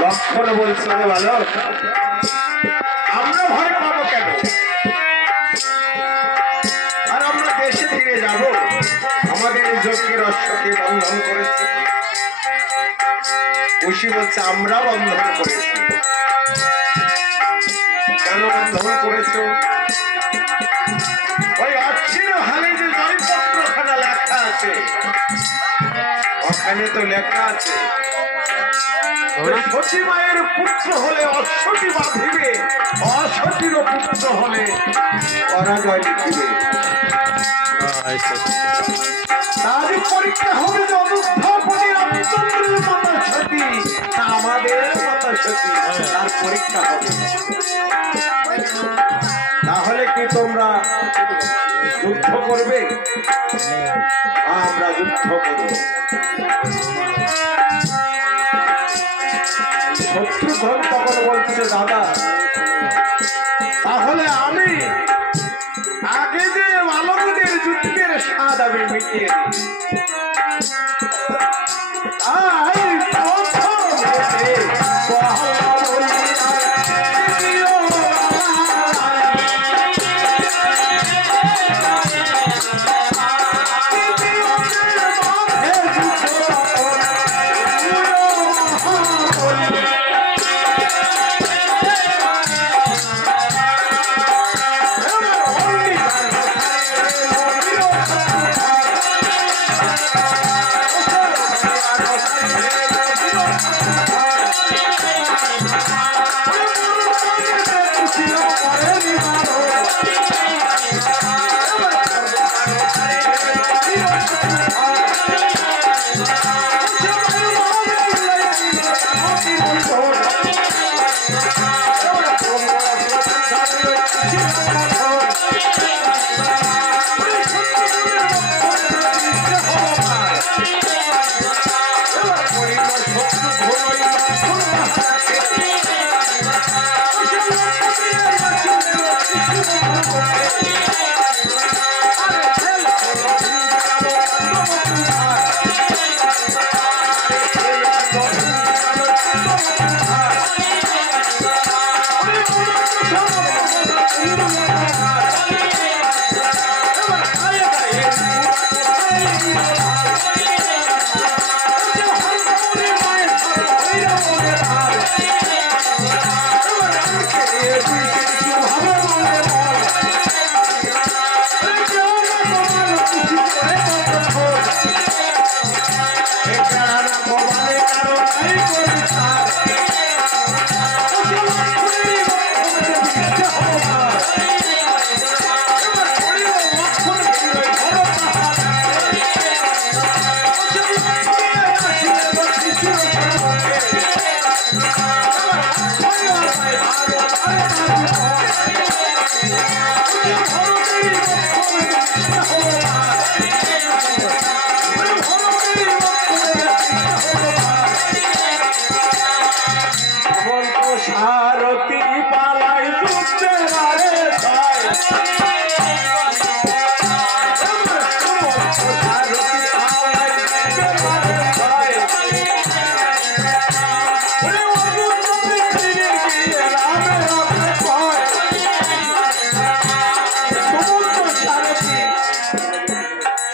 লক্ষণ বলছে ভালো আমরা ভয় পাবো কেন? আর আমরা দেশে ফিরে যাব। আমাদের যজ্ঞের অশ্বকে বন্ধন করেছে। ঋষি বলছে আমরা বন্ধন করেছি। কেন বন্ধন করেছ? ওই অক্ষিণ হালে যে জয়পত্রখানা লেখা আছে, ওখানে তো লেখা আছে সতী মায়ের পুত্র হলে অশ্বটি বাঁধিবে, অসতীর পুত্র হলে পরাজয় লিখিবে। তারই পরীক্ষা হবে যে অনুধাবনী রামচন্দ্রের মাতা সতী না আমাদের মাতা সতী, তার পরীক্ষা হবে। তাহলে কি তোমরা যুদ্ধ করবে? আমরা যুদ্ধ করব। শত্রুঘ্ন তখন বলছে দাদা তাহলে আমি আগে যে বালকদের যুদ্ধের স্বাদ আমি মিটিয়ে দিই।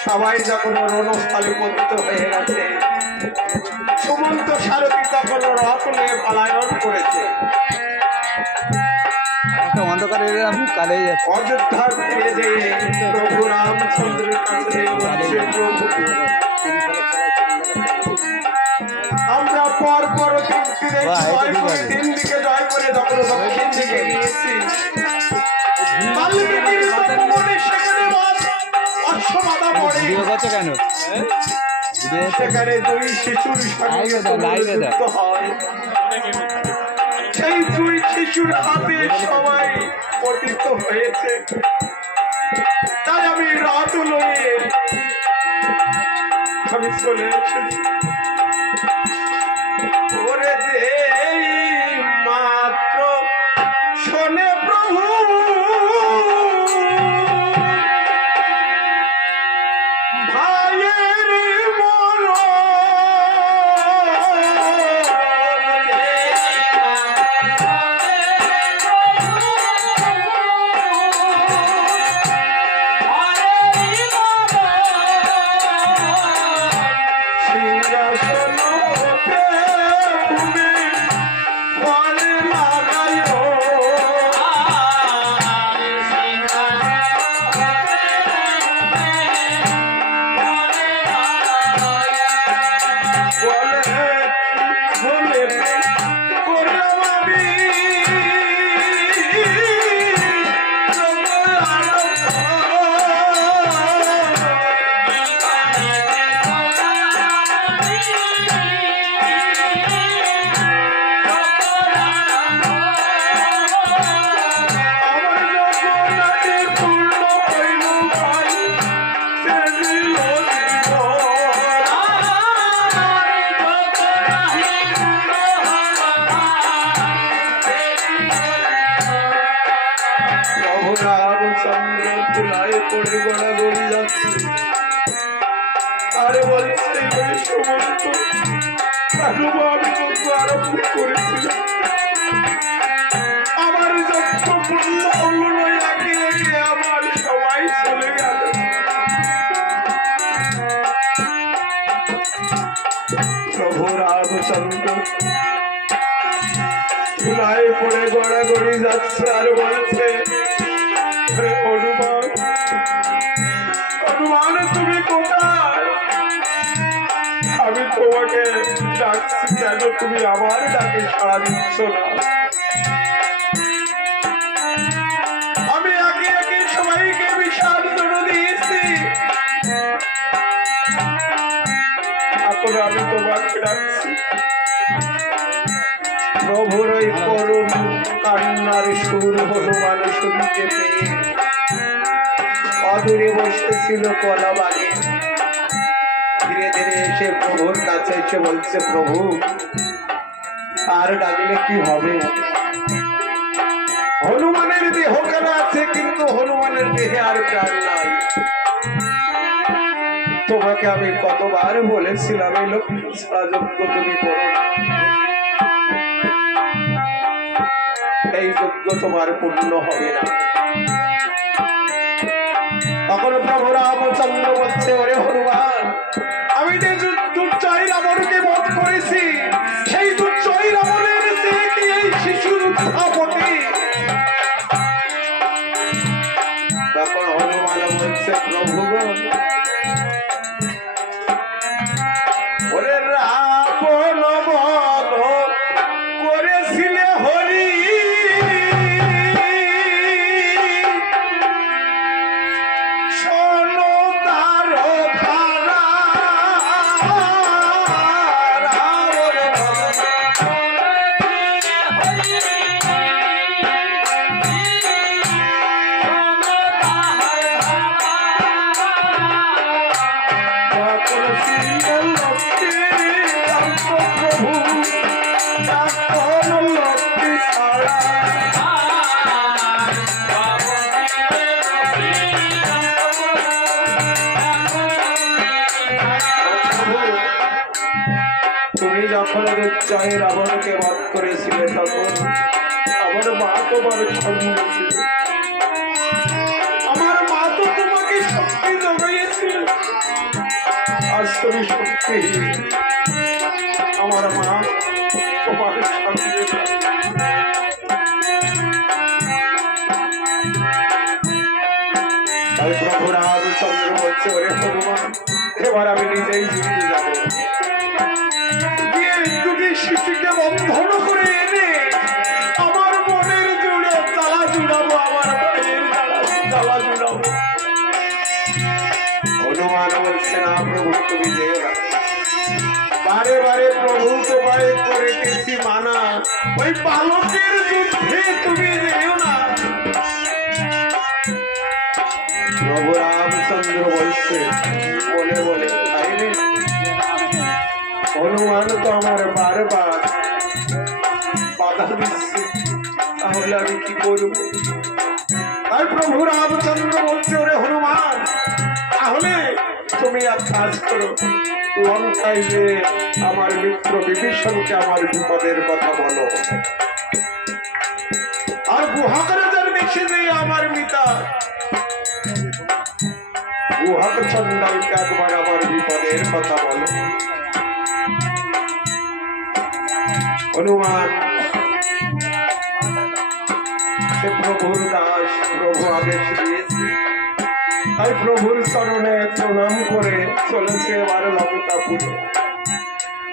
সবাই যখন রণস্থলে পতিত হয়ে গেছে, সুমন্ত সারথী তখন রথ নিয়ে পলায়ন করেছে। অন্ধকার আমি কালেই অযোধ্যা ফিরে যেয়ে প্রভু রামচন্দ্রের কাছে প্রভু জয় করে দিন দিকে জয় করে যখন দক্ষিণ দিকে গিয়েছি বাল্মীকির তপবনে সেখানে অশ্ববাধা পড়ে কেন সেখানে দুই শিশুর সঙ্গে যুক্ত হয়। সেই দুই শিশুর হাতে সবাই পতিত হয়েছে। তাই আমি রাত লয়ে আমি চলে এসেছি। ওরে যে মাত্র শোনে প্রভু আরে বলছে সমস্ত আমি যজ্ঞ আরম্ভ করেছিলাম। আমার যজ্ঞ পূর্ণ হল একে একে আমার সবাই চলে গেল। প্রভু রামচন্দ্র ধুলায় পড়ে গড়াগড়ি যাচ্ছে আর বলছে হনুমান হনুমান তুমি কোথায়? আমি তোমাকে ডাকছি কেন তুমি আমার ডাকে সাড়া দিচ্ছ না? আমি একে একে সবাইকে বিসর্জন দিয়েছি, এখন আমি তোমাকে ডাকছি। প্রভুর ওই করুণ কান্নার সুর হনুমান শুনতে পেয়ে অদূরে বসেছিল কলা বাগে। ধীরে ধীরে এসে প্রভুর কাছে এসে বলছে, প্রভু আর ডাকলে কি হবে? হনুমানের দেহ কেনা আছে, কিন্তু হনুমানের দেহে আর প্রাণ নাই। তোমাকে আমি কতবার বলেছিলাম এই লক্ষ্মী যজ্ঞ তুমি করো না, এই যজ্ঞ তোমার পূর্ণ হবে না। তখন প্রভু রামচন্দ্র বলছে, ওরে হনুমান আমি যে দুর্জয় রাবণকে বধ করেছি, সেই দুর্জয় রাবণের সে কি এই শিশুর উত্থাপতি? তখন হনুমান বলছে, প্রভু ওরে রাবণ বধ করেছিলে হরি, তুমি যখন দুর্জয় রাবণকে বধ করেছিলে তখন আমার মা তোমার সঙ্গে ছিল, আমার মা তো তোমাকে শক্তি জোগাইয়েছিল। আজ তুমি শক্তিহীন, আমার মা তোমার সঙ্গে। তাই প্রভু রামচন্দ্র বলছে, ওরে হনুমান এবার আমি নিজেই যুদ্ধে যাবো, গিয়ে দুটি শিশুকে বন্ধন করে এনে আমার মনের জুড়ে জ্বালা জুড়াবো, আমার মনের জ্বালা জুড়াবো। হনুমান বলছে না প্রভু তুমি যেও না, বারে বারে প্রভু তোমায় করেছি মানা, ওই বালকের যুদ্ধে তুমি যেও না। প্রভু রামচন্দ্র বলছে বলে বলে হনুমান তো আমার বারবার বাধা দিচ্ছে, তাহলে আমি কি করব? তাই প্রভু রামচন্দ্র বলছে ওরে হনুমান, তাহলে তুমি এক কাজ করো, লঙ্কায় যে আমার মিত্র বিভীষণকে আমার বিপদের কথা বলো, আর গুহাকরে যার দেখে যে আমার মিতা গুহাক চন্ডালকে একবার আমার বিপদের কথা বলো। হনুমান সে প্রভুর দাস, প্রভু আদেশ দিয়েছে, তাই প্রভুর চরণে প্রণাম করে চলেছে এবার লঙ্কাপুরে।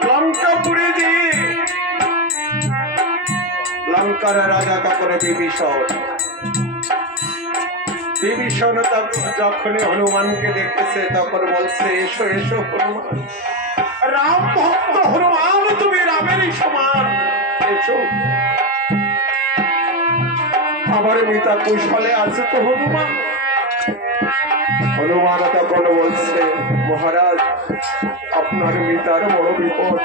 লঙ্কাপুরে যে লঙ্কার রাজা তখন বিভীষণ, বিভীষণ যখনই হনুমানকে দেখতেছে তখন বলছে এসো এসো হনুমান, রাম ভক্ত হনুমান তুমি রামেরই সমান, এসো। আমার মিতা কৌশলে আছে তো হনুমান? হনুমান তখন বলছে মহারাজ আপনার মিতার বড় বিপদ,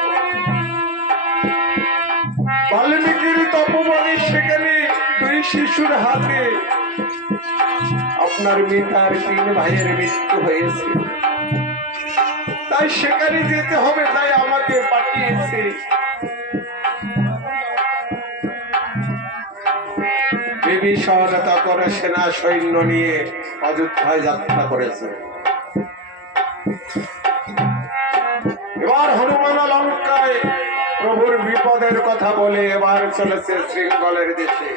বাল্মীকির তপবনে সেখানে দুই শিশুর হাতে আপনার মিতার 3 ভাইয়ের মৃত্যু হয়েছে, তাই সেখানে যেতে হবে, তাই আমাকে পাঠিয়েছে। বিভীষণ তখন সেনা সৈন্য নিয়ে অযোধ্যায় যাত্রা করেছে। এবার হনুমান লঙ্কায় প্রভুর বিপদের কথা বলে এবার চলেছে শৃঙ্খলের দেশে।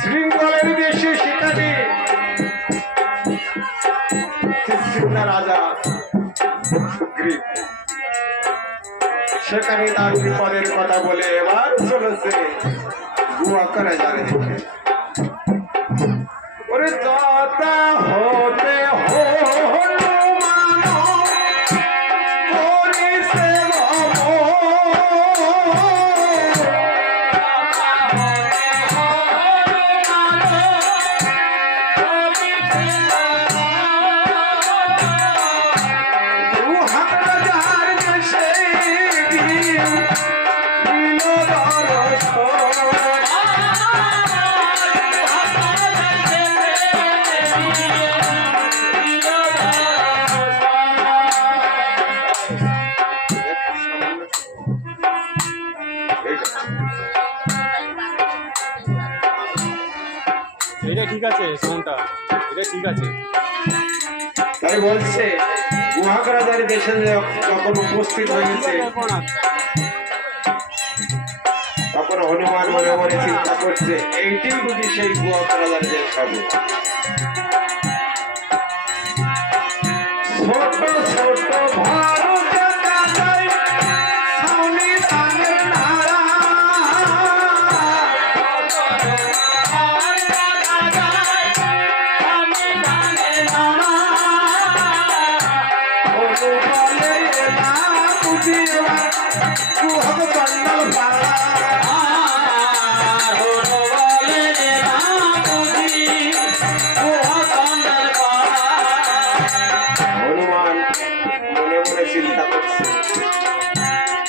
শৃঙ্খলের দেশে সেখানে রাজা সুগ্রীব সেখানে তার বিপদের কথা বলে এবার চলেছে গুহাকর রাজার দেশে। ওরে দাতা হতে এটা ঠিক আছে, সাউন্ডটা এটা ঠিক আছে। তাই বলছে গুহাক রাজার দেশে যখন উপস্থিত হয়েছে তখন হনুমান মনে মনে চিন্তা করছে এইটি বুঝি সেই গুহাক রাজার দেশ হবে। ছোট ছোট ভারত কাটাই সাউনি তানের নারা,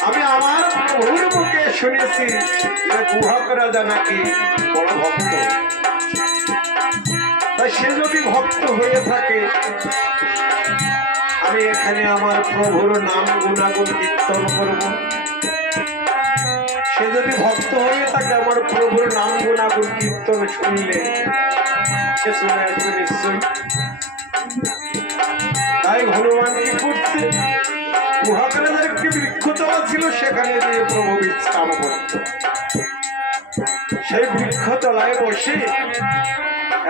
আমি আমার প্রভুর মুখে শুনেছি যে গুহাক রাজা নাকি বড় ভক্ত, তাই সে যদি ভক্ত হয়ে থাকে আমি এখানে আমার প্রভুর নাম গুণাগুণ কীর্তন করব। সে যদি ভক্ত হয়ে থাকে আমার প্রভুর নাম গুণাগুণ কীর্তন শুনলে সে শুনে আসবে নিশ্চয়। তাই হনুমান কি করছে, গুহাক রাজার একটি বৃক্ষতলা ছিল সেখানে যে প্রভু বিশ্রাম করত, সেই বৃক্ষতলায় বসে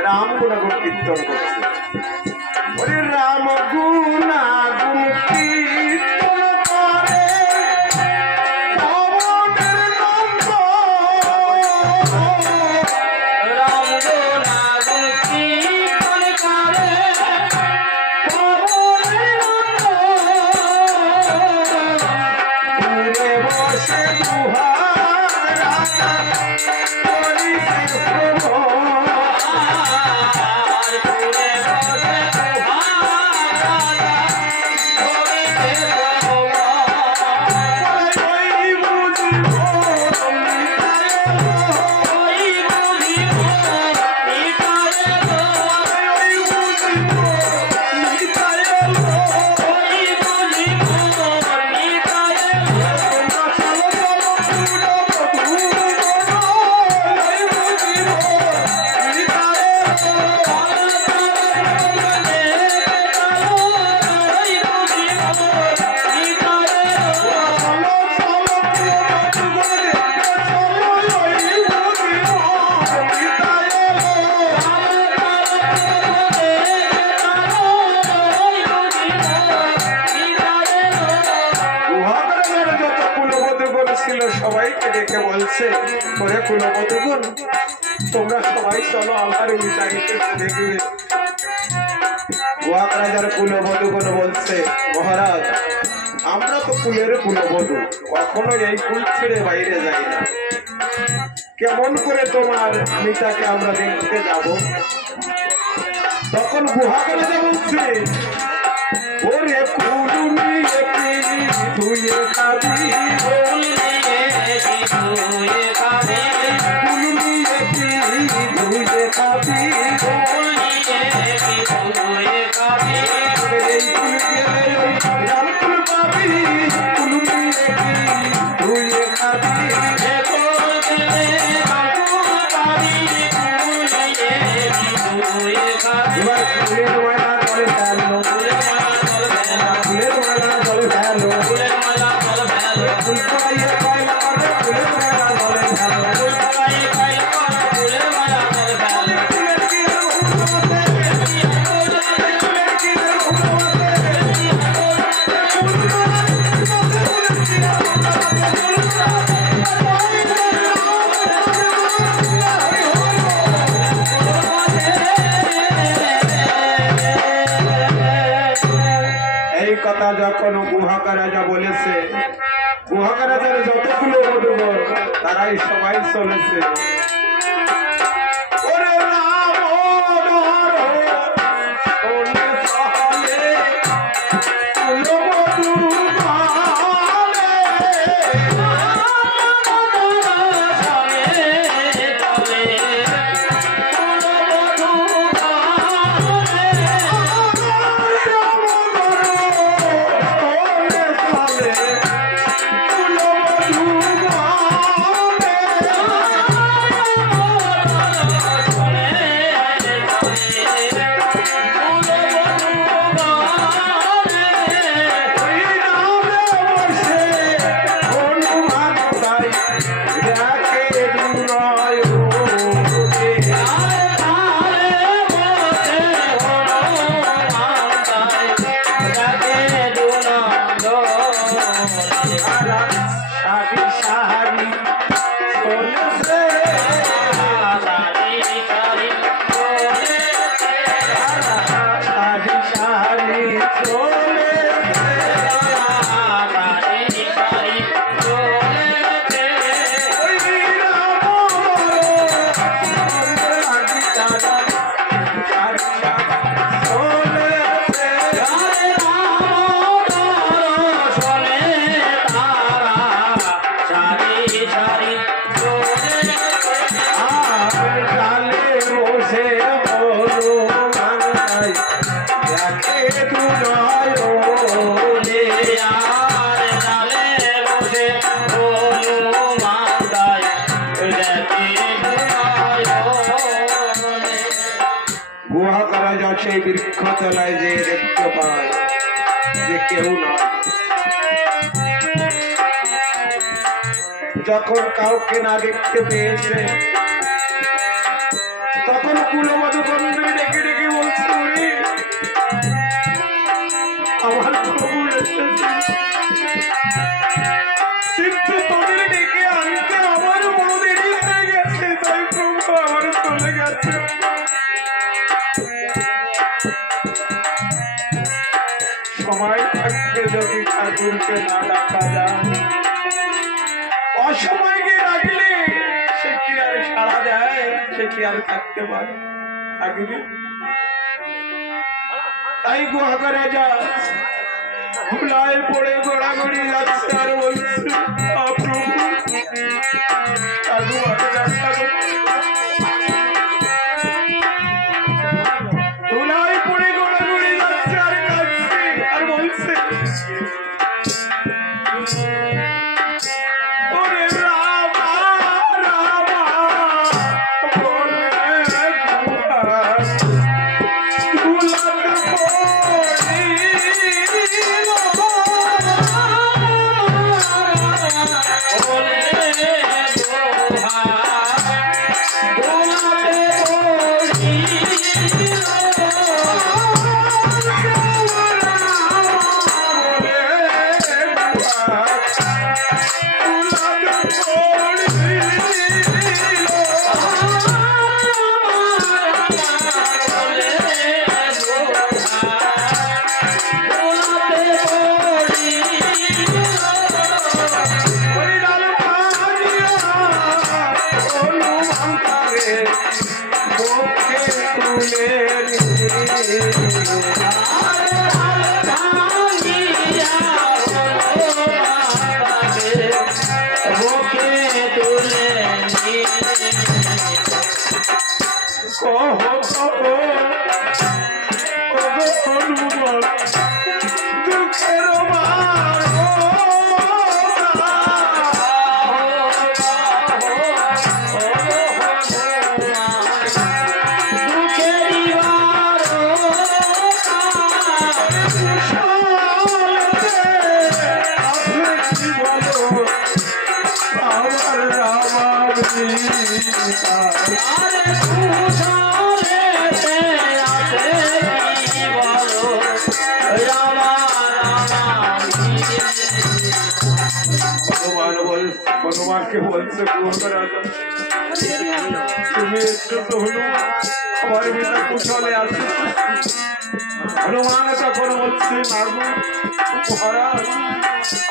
রাম গুণাগুণ কীর্তন করছে। ওরে রাম গুণাগুণ কীর্তন ওরে কুলবধূগণ, তোমরা সবাই চলো আমার মিতাইকে দেখবে। গুহাক রাজার কুলবধূগণ বলছে, মহারাজ আমরা তো কুলের কুলবধূ, কখনো এই কুল ছেড়ে বাইরে যাই না, কেমন করে তোমার মিতাকে আমরা দেখতে যাব? তখন গুহাক রাজা বলছে, ওরে কুলুনি ধুয়ে খাবি, ধুয়ে খাবি, কুলুনি ধুয়ে খাবি, ধুয়ে খাবি, এই কুল গেলে রাম কুল পাবি, কুলুনি ধুয়ে খাবি, এবার কুলের মালা চলে ফেলো, কুলের মালা চলে ফেলো, কুল পাইয়ে পাইলা করে কুলের মালা চলে ফেলো, কুলের কি উঠোতে, কুলের কি এই কথা যখন গুহাক রাজা বলেছে, গুহাক রাজার যতগুলো বধূগণ তারাই সবাই চলেছে। ওরে রাম ধর ওরে সহলে কুলবধূ গুহাক রাজা সেই বৃক্ষতলায় যে দেখতে পায় যে কেউ না, যখন কাউকে না দেখতে পেয়েছে তখন কুলবধূগণকে ডেকে ডেকে বলছে, ওরে আমার প্রভু এসেছে, কিন্তু তোদের ডেকে আনতে আমার বড় দেরি হয়ে গেছে, তাই প্রভু আমার চলে গেছে। সময় থাকতে যদি ঠাকুরকে না ডাকা যায়, অসময়কে ডাকলে সে কি আর সাড়া দেয়, সে কি আর থাকতে পারে? থাকবে? তাই গুহাক রাজা ভুলায় পড়ে গোড়াগড়ি যাচ্ছে আর বলছে, প্রভু ঠাকুমাকে ডাক্তার ধুলায় পড়ে গোড়াগড়ি যাচ্ছে আর কাঁদছে আর বলছে, ওরে রামা রামা বলে ধুলাতে পড়ি হনুমানকে বলছে তুমি একটু তো হনুমান আমার পিতা কুশলে আছে। হনুমান তখন বলছে মহারাজ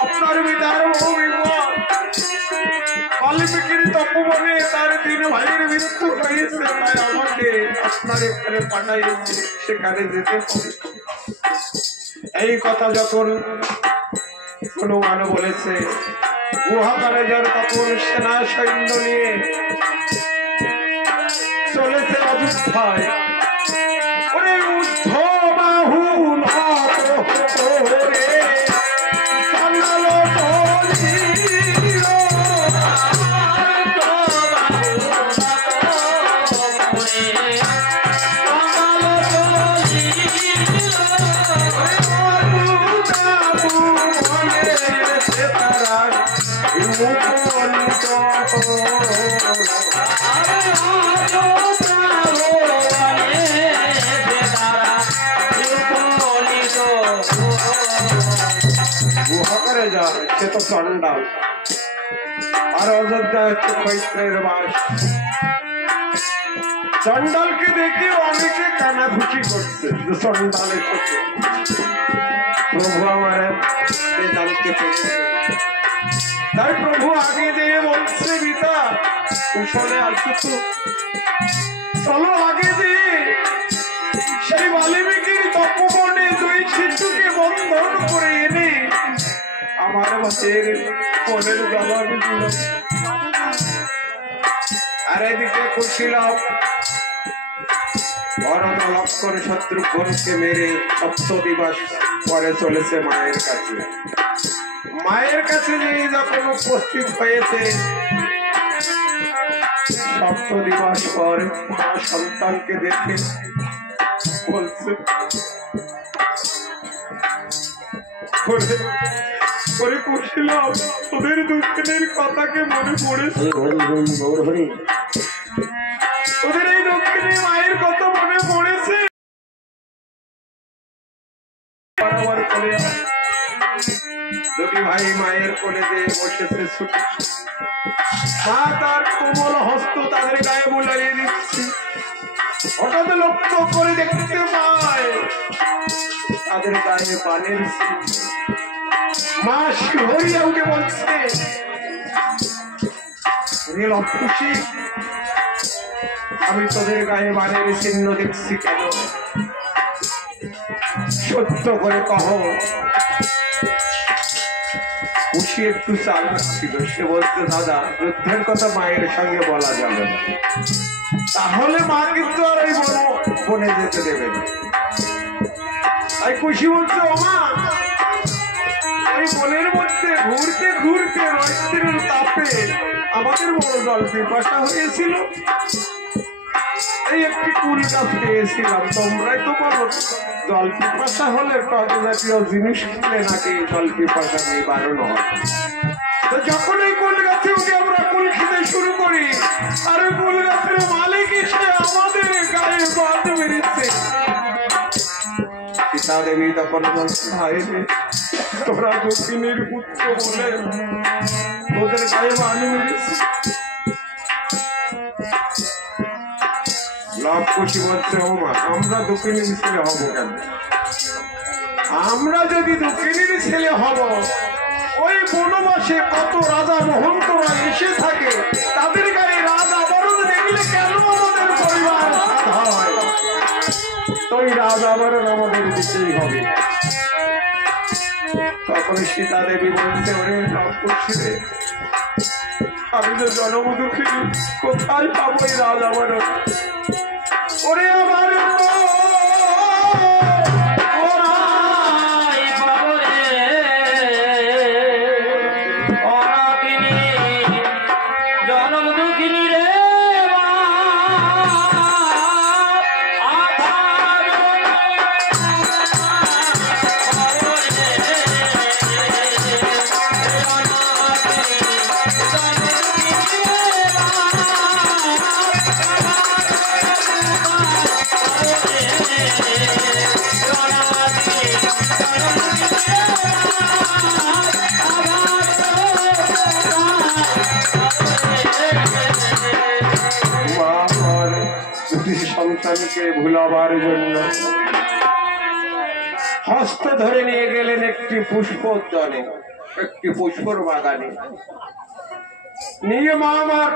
আপনার পিতার বহু বিপদ, বাল্মীকির তপবনে তার 3 ভাইয়ের মৃত্যু হয়েছে, তাই আমাকে আপনার এখানে পাঠাইছে, সেখানে যেতে হবে। এই কথা যখন হনুমান বলেছে, গুহাকারে যার তখন সেনা সৈন্য নিয়ে চলেছে অযোধ্যায়। ওরে উদ্ধ বাহু গুহাকারে যা সে তো চন্ডাল, আর অযোধ্যা হচ্ছে ক্ষৈত্রের বাস। চন্ডালকে দেখে অনেকে কানাঘুষি করছে যে চন্ডাল এসেছে। প্রভু আমার জানতে পেরেছে, তাই প্রভু আগে দিয়ে বলছে পিতা কুশলে আসো তো, চলো আগে দিয়ে সেই বাল্মীকির তপবনে 2 শিশুকে বন্ধন করে এনে আমার ভাইয়ের মনের জবাব দিল। আর এদিকে কুশীলব ভরত লক্ষ্মণ শত্রুঘ্নকে মেরে 7 দিবস পরে চলেছে মায়ের কাছে। মায়ের কাছে নিয়ে যখন উপস্থিত হয়েছে, 7 দিবস পর মা সন্তানকে দেখে বলছে, কুশীলব তোদের দক্ষিণের কথাকে মনে পড়েছে, তোদের এই দক্ষিণী মায়ের কথা মনে পড়েছে। দুটি ভাই মায়ের কোলে দিয়ে বসেছে ছুটে, মা তার কোমল হস্ত তাদের গায়ে বুলাইয়ে দিচ্ছে। হঠাৎ লক্ষ্য করে দেখতে পায় তাদের গায়ে বানের চিহ্ন। মা শিহরিয়া উঠে বলছে, খুশি আমি তোদের গায়ে বানের চিহ্ন দেখছি কেন? সত্য করে কহ। খুশি একটু চালাক ছিল, সে বলতে দাদা যুদ্ধের কথা মায়ের সঙ্গে বলা যাবে না, তাহলে মা কিন্তু আর এই বনে যেতে দেবে না। তাই খুশি বলছে, ও মা ওই বনের মধ্যে ঘুরতে ঘুরতে রৌদ্রের তাপে আমাদের বড় জল পিপাসা হয়েছিল, এই একটি কুল গাছ পেয়েছিলাম। তোমরাই তো বলো জল পিপাসা হলে টক জাতীয় জিনিস খেলে নাকি জল পিপাসা নিবারণ হয়। তো যখন এই কুল গাছে উঠে আমরা কুল খেতে শুরু করি, আর কুল গাছের মালিক এসে আমাদের গায়ে বাদ মেরেছে। সীতা দেবী তখন বলছে, ভাই রে তোরা দক্ষিণের পুত্র বলে তোদের গায়ে বাদ মেরেছে। লাভ খুশি বলছে, ও মা আমরা দক্ষিণের ছেলে হব কেন? আমরা যদি দক্ষিণের ছেলে হব, ওই বনবাসে কত রাজা মহন্তরা এসে থাকে, তাদের গায়ে রাজ আবরণ দেখলে কেন আমাদের পরিবার হয়? ওই রাজ আবরণ আমাদের দিতেই হবে। তখন সীতা দেবী বলছে, ওরে রামপুরী, আমি তো জনমদুখী, কোথায় পাবো এই রাজ আবরণ? ওরে আমার সন্তানকে ভুলাবার জন্য হস্ত ধরে নিয়ে গেলেন একটি পুষ্পোদ্যানে, একটি পুষ্পর বাগানে নিয়ে। মা আমার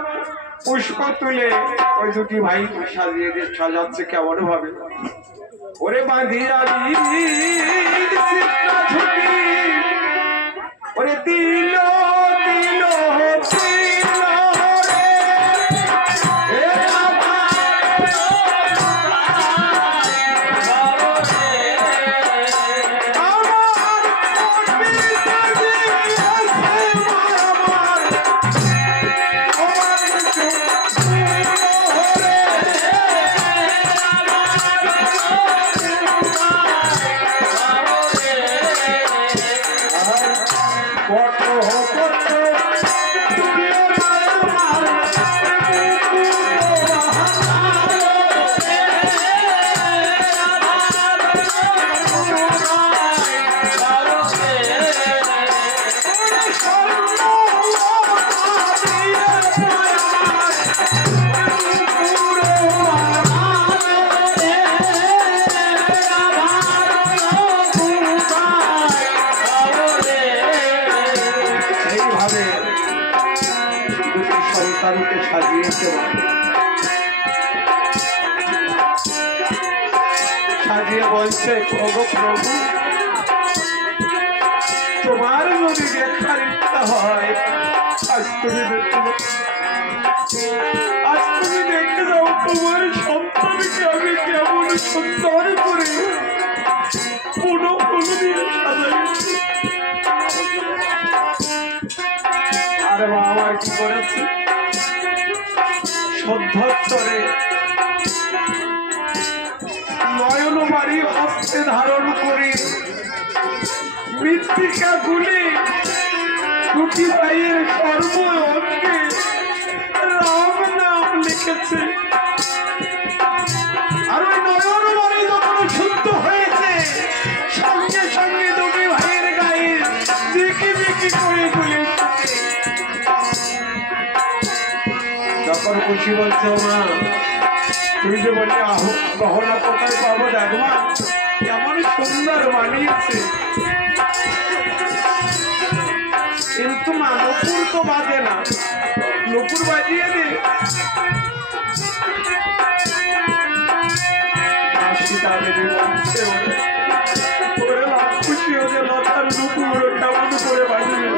পুষ্প তুলে ওই দুটি ভাই সাজিয়ে সাজাচ্ছে কেমন ভাবে। ওরে বাঁধিয়া ওরে দিল দিল সন্তানকে সাজিয়েছে। সাজিয়ে বলছে, প্রভু প্রভু তোমার যদি দেখার ইচ্ছা হয় আজ তুমি দেখতে যাও, আজ তুমি দেখতে যাও তোমার সন্তানকে আমি কেমন সুন্দর করে পুরো ফুল দিয়ে সাজাইছি। আরে বাবা কি করেছে, সদ্ধরে নয়ন বাড়ি হস্তে ধারণ করে মৃত্তিকা গুলি দুটি ভাইয়ের সর্ব অঙ্গে রাম নাম লিখেছে। আর ওই নয়ন বাড়ি যখন শুদ্ধ হয়েছে সঙ্গে সঙ্গে দুটি ভাইয়ের গায়ে দিকি বিকি করে তুলেছে। যখন খুশি বলছে, মা তুই যে বলি আহ গহনা কোথায় পাবো, দেখবা কেমন সুন্দর বানিয়েছে, কিন্তু মা নুপুর তো বাজে না, নুপুর বাজিয়ে দে। সীতা দেবী বলছে, ওরে খুশি হয়ে লতার নুপুর কেমন করে বাজিয়ে।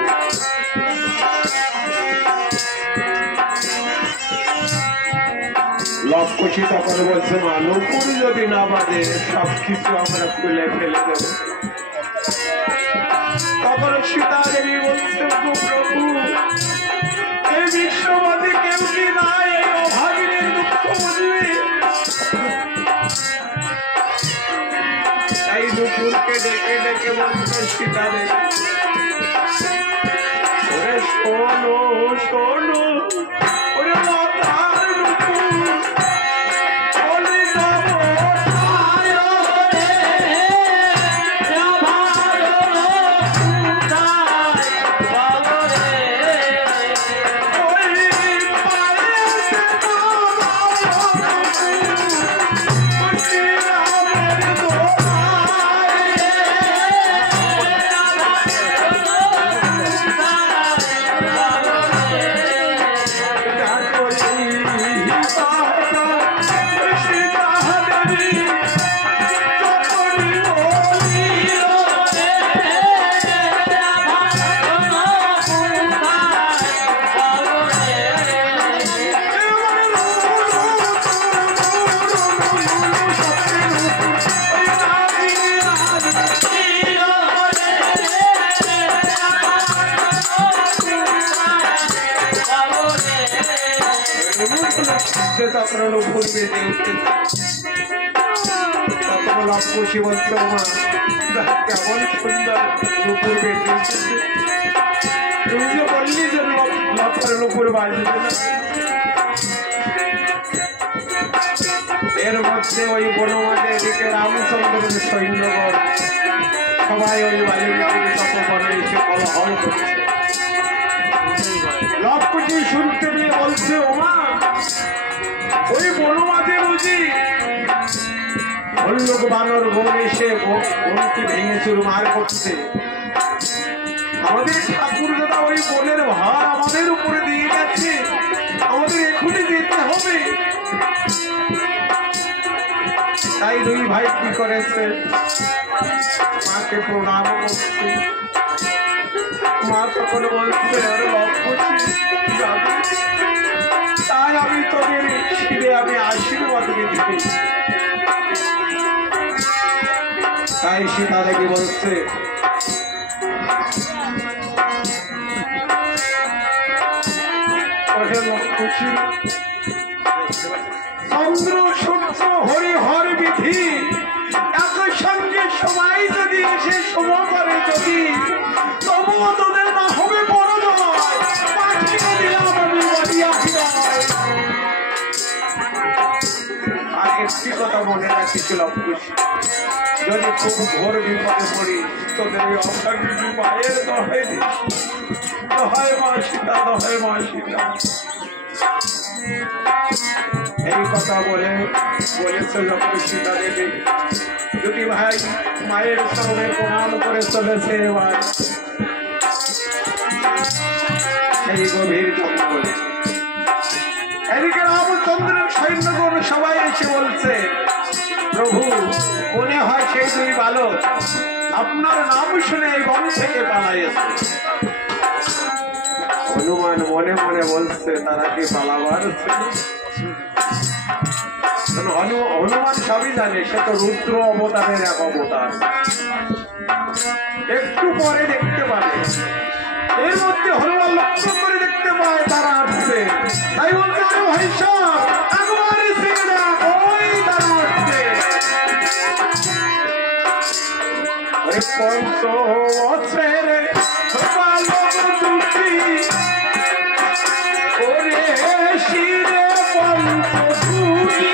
লক্ষী তখন বলছে, মা নুপুর যদি না বাজে সবকিছু আমরা খুলে ফেলে দেব। তখন সীতা দেবী বলছে, প্রভু এই বিশ্ববাদী কেউ কি নাই এই অভাগিনীর দুঃখ বুঝবে? তাই নুপুরকে ডেকে ডেকে বলছে সীতা দেবী, ওরে শোনো শোনো, ওরে লতার নুপুর তখন নুপুর বেজে উঠেছে। তখন লক্ষ্মী বলছে, মা কেমন সুন্দর নুপুর বেজে উঠেছে, তুমি যে বললি যে লক্ষের নুপুর বাজবে না। এর মধ্যে ওই বনমাঝে এদিকে রামচন্দ্রের সৈন্যগণ সবাই ওই বালিনীর তপবনে এসে কলহল করছে। লক্ষ্মী শুনতে পেয়ে বলছে, ওমা ওই বনমাঝে বুঝি ভল্লুক বানর বোন এসে বনকে ভেঙে চুরমার করছে। আমাদের ঠাকুর দাদা ওই বনের ভার আমাদের উপরে দিয়ে গেছে, আমাদের এখনই যেতে হবে। তাই দুই ভাই কি করেছে, মাকে প্রণাম করছে। মা তখন বলছে, আরে লক্ষ্মী তাই আমি তোদের শিরে আমি আশীর্বাদ দিচ্ছি। তাই সীতা দেখি বলছে, চন্দ্র সূর্য হরিহর বিধি একই সঙ্গে সবাই যদি এসে সম করে যদি, তবুও তোদের না হবে পরাজয়। পাঠিয়ে দিলাম আমি বলিয়া বিদায়। আর একটি কথা মনে রাখিছিল, যদি খুব ঘোর বিপদে পড়ি তোদের ওই অভাগী মায়ের দহাই দিস, দহাই মা সীতা, দহাই মা সীতা। এই কথা বলেছে যখন সীতা দেবী দুটি ভাই মায়ের চরণে প্রণাম করে চলেছে। এবার সেই গভীর জঙ্গলে এদিকে রামচন্দ্রের সৈন্যগণ সবাই এসে বলছে, প্রভু মনে হয় সেই দুই বালক আপনার নাম শুনে এই বন থেকে পালাইছে। হনুমান মনে মনে বলছে, তারা কি পালাবার? হনুমান সবই জানে, সে তো রুদ্র অবতারের এক অবতার। একটু পরে দেখতে পাবে, এর মধ্যে হনুমান লক্ষ্য করে দেখতে পায় তারা আসছে। তাই বলছে, আরে ভাই সাহেব একবার এসে না, ওই তারা আসছে। পঞ্চ বছরের বালক দুটি ওরে শিরে পঞ্চ দুটি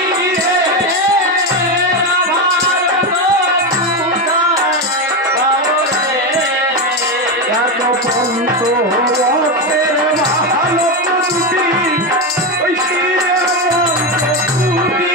এত পঞ্চ বছরের বালক দুটি ওই শিরে পঞ্চ দুটি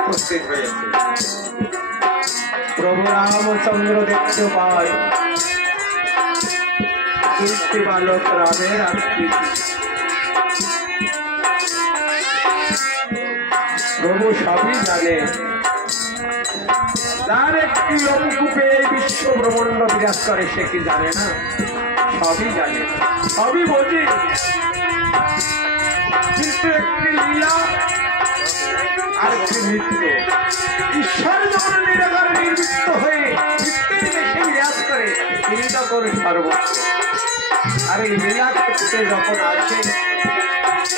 উপস্থিত হয়েছে। প্রভু রামচন্দ্র দেখতে পায় দুইটি বালক রামের আকৃতি। প্রভু সবই জানে, যার একটি লোমকূপে এই বিশ্ব ব্রহ্মাণ্ড বিরাজ করে সে কি জানে না? সবই জানে, সবই বোঝে, কিন্তু একটি লীলা আর একটি নৃত্য। ঈশ্বর যখন নিরাকারে নির্মিত হয়ে নৃত্যের বেশে বিরাজ করে, তিনি তখন সর্বত্র। আর এই লীলা ক্ষেত্রে যখন আসে,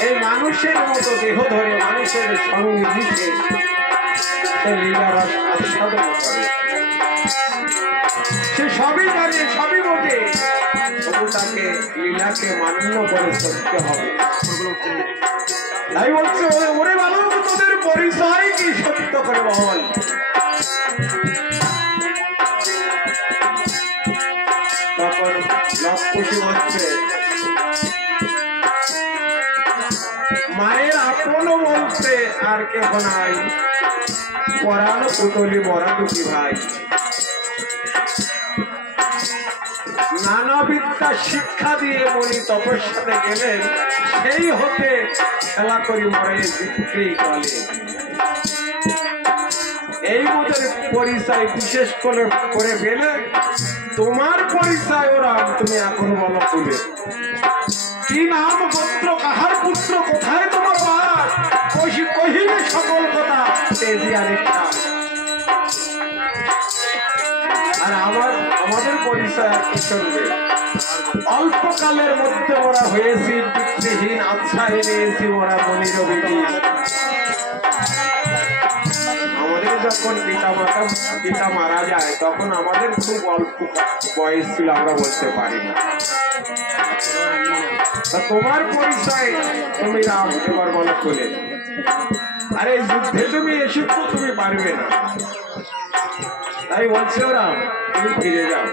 এই মানুষের মতো দেহ ধরে মানুষের সঙ্গে মিশে সে লীলার আস্বাদন করে। সে সবই জানে, সবই বোঝে, তবু তাকে লীলাকে মান্য করে চলতে হবে। তাই বলছে, ওরে বালক তোদের পরিচয় কি সত্য করে বল। তখন মায়ের আপন বলতে আর কেহ নাই, পরানো পুতলি মরা দুটি ভাই। নানা বিদ্যা শিক্ষা দিয়ে মনি তপস্যাতে গেলেন, সেই হতে খেলা করি মরে বিক্রি বলে। এই মতের পরিচয় বিশেষ করে গেলে তোমার পরিচয় ওরা তুমি এখন বলো খুলে। কি নাম গোত্র, কাহার পুত্র, কোথায় তোমার বাস, কহিবে সকল কথা আর আমাদের পরিচয় কি শুনবে? অল্পকালের মধ্যে ওরা হয়েছি পিতৃহীন, আচ্ছা এনেছি ওরা মনির অভিধীন। আমাদের যখন পিতা মারা যায় তখন আমাদের খুব অল্প বয়স ছিল, আমরা বলতে পারি না। তোমার পরিচয় তুমি রাম, এবার বলো খুলে। আরে যুদ্ধে তুমি এসে তো তুমি পারবে না, তাই বলছে ওরা তুমি ফিরে যাও,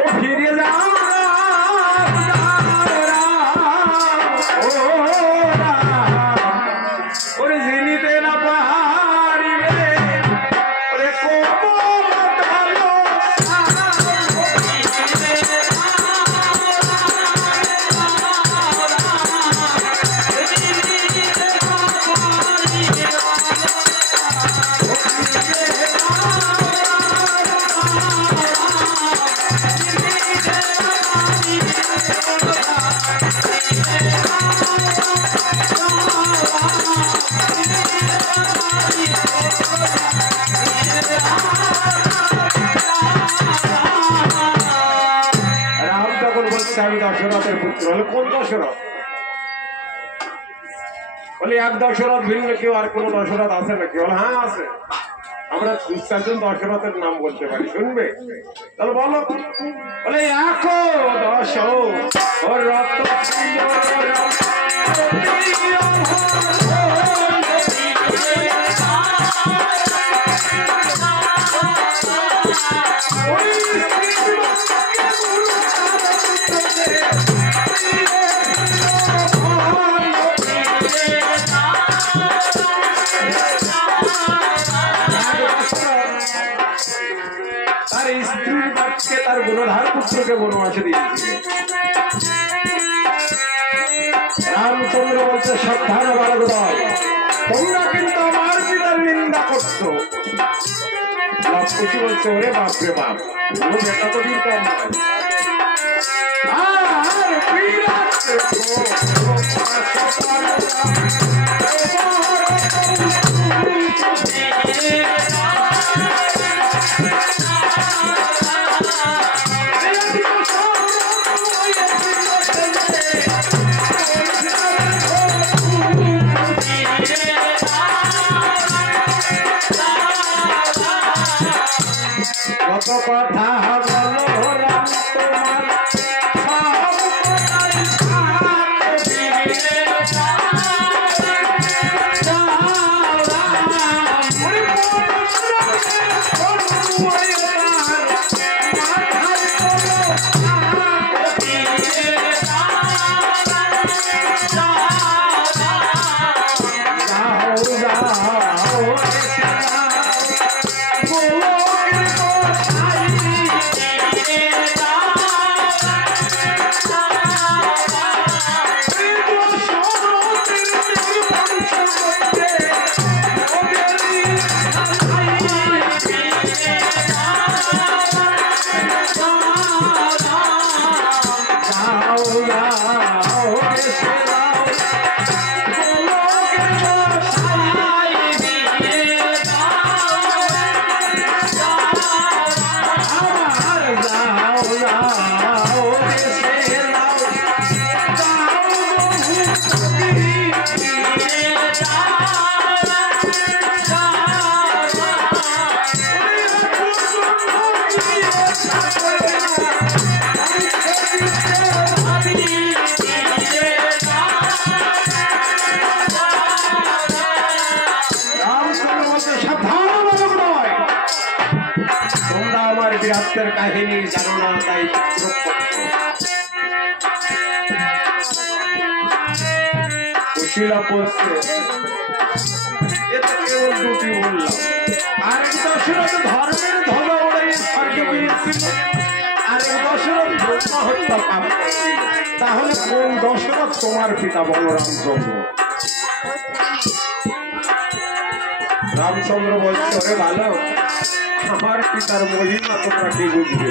ও ফিরে যাও ওরে জিনিতে না পারিবে ওরে কোমল ভালো আমি দশরথের পুত্র। হলে কোন দশরথ? বলে এক দশরথ ভিন্ন কেউ আর কোন দশরথ আছে নাকি? বলে হ্যাঁ আছে, আমরা 4জন দশরথের নাম বলতে পারি, শুনবে? তাহলে বলো। বলে এক দশরথ তার স্ত্রীর বাক্যে তার গুণধার পুত্রকে বনবাসে দিয়েছিল। রামচন্দ্র বলছে সাবধান বালকদল, তোমরা কিন্তু আমার পিতার নিন্দা করছো। লক্ষ্মী বলছে ওরে বাপরে বাপ, ও বেটা তো বীর কম নয়। আর বিরাট কত কথা বলো রাম তোমার বীরত্বের কাহিনী জানো না, তাই শিলা বলছে এটা কেবল দুটি বললাম। আরেক দশরথ ধর্মের ধ্বজা উড়াইয়ে স্বর্গে গিয়েছিল, আরেক দশরথ ব্রহ্মা হত্যা পাপ করেছিল। তাহলে কোন দশরথ তোমার পিতা বলো? রামচন্দ্র। রামচন্দ্র বলছে, ওরে ভালো, আমার পিতার মহিমা তোমরা কি বুঝবে?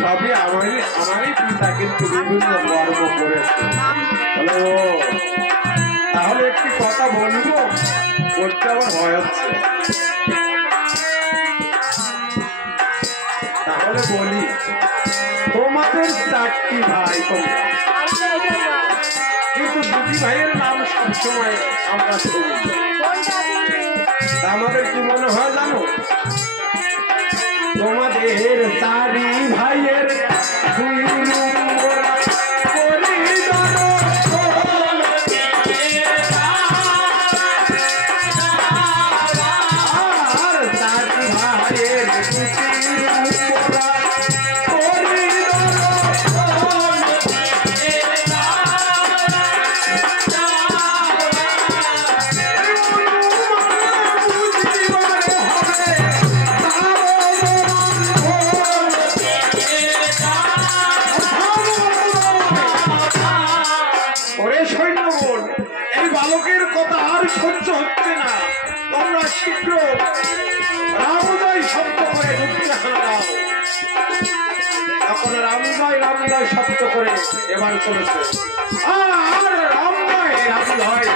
সবই আমারই পিতা, কিন্তু বিভিন্ন কর্ম করেছে। বলে ও, তাহলে একটি কথা বলবো, বলতে আমার ভয় হচ্ছে। তাহলে বলি, তোমাদের 4টি ভাই তোমরা, কিন্তু দুটি ভাইয়ের নাম সবসময় আমরা শুনি। আমাদের কি মনে হয় জানো? তোমাদের 4 ভাইয়ের 2 রূপ পরিজন, আর 4 ভাইয়ের 2 রূপ সহ্য হচ্ছে না। তোমরা শীঘ্র রামজয় শব্দ করে যুদ্ধে দাও। তখন রামজয় শব্দ করে এবার চলেছে, আর রামজয় রামজয়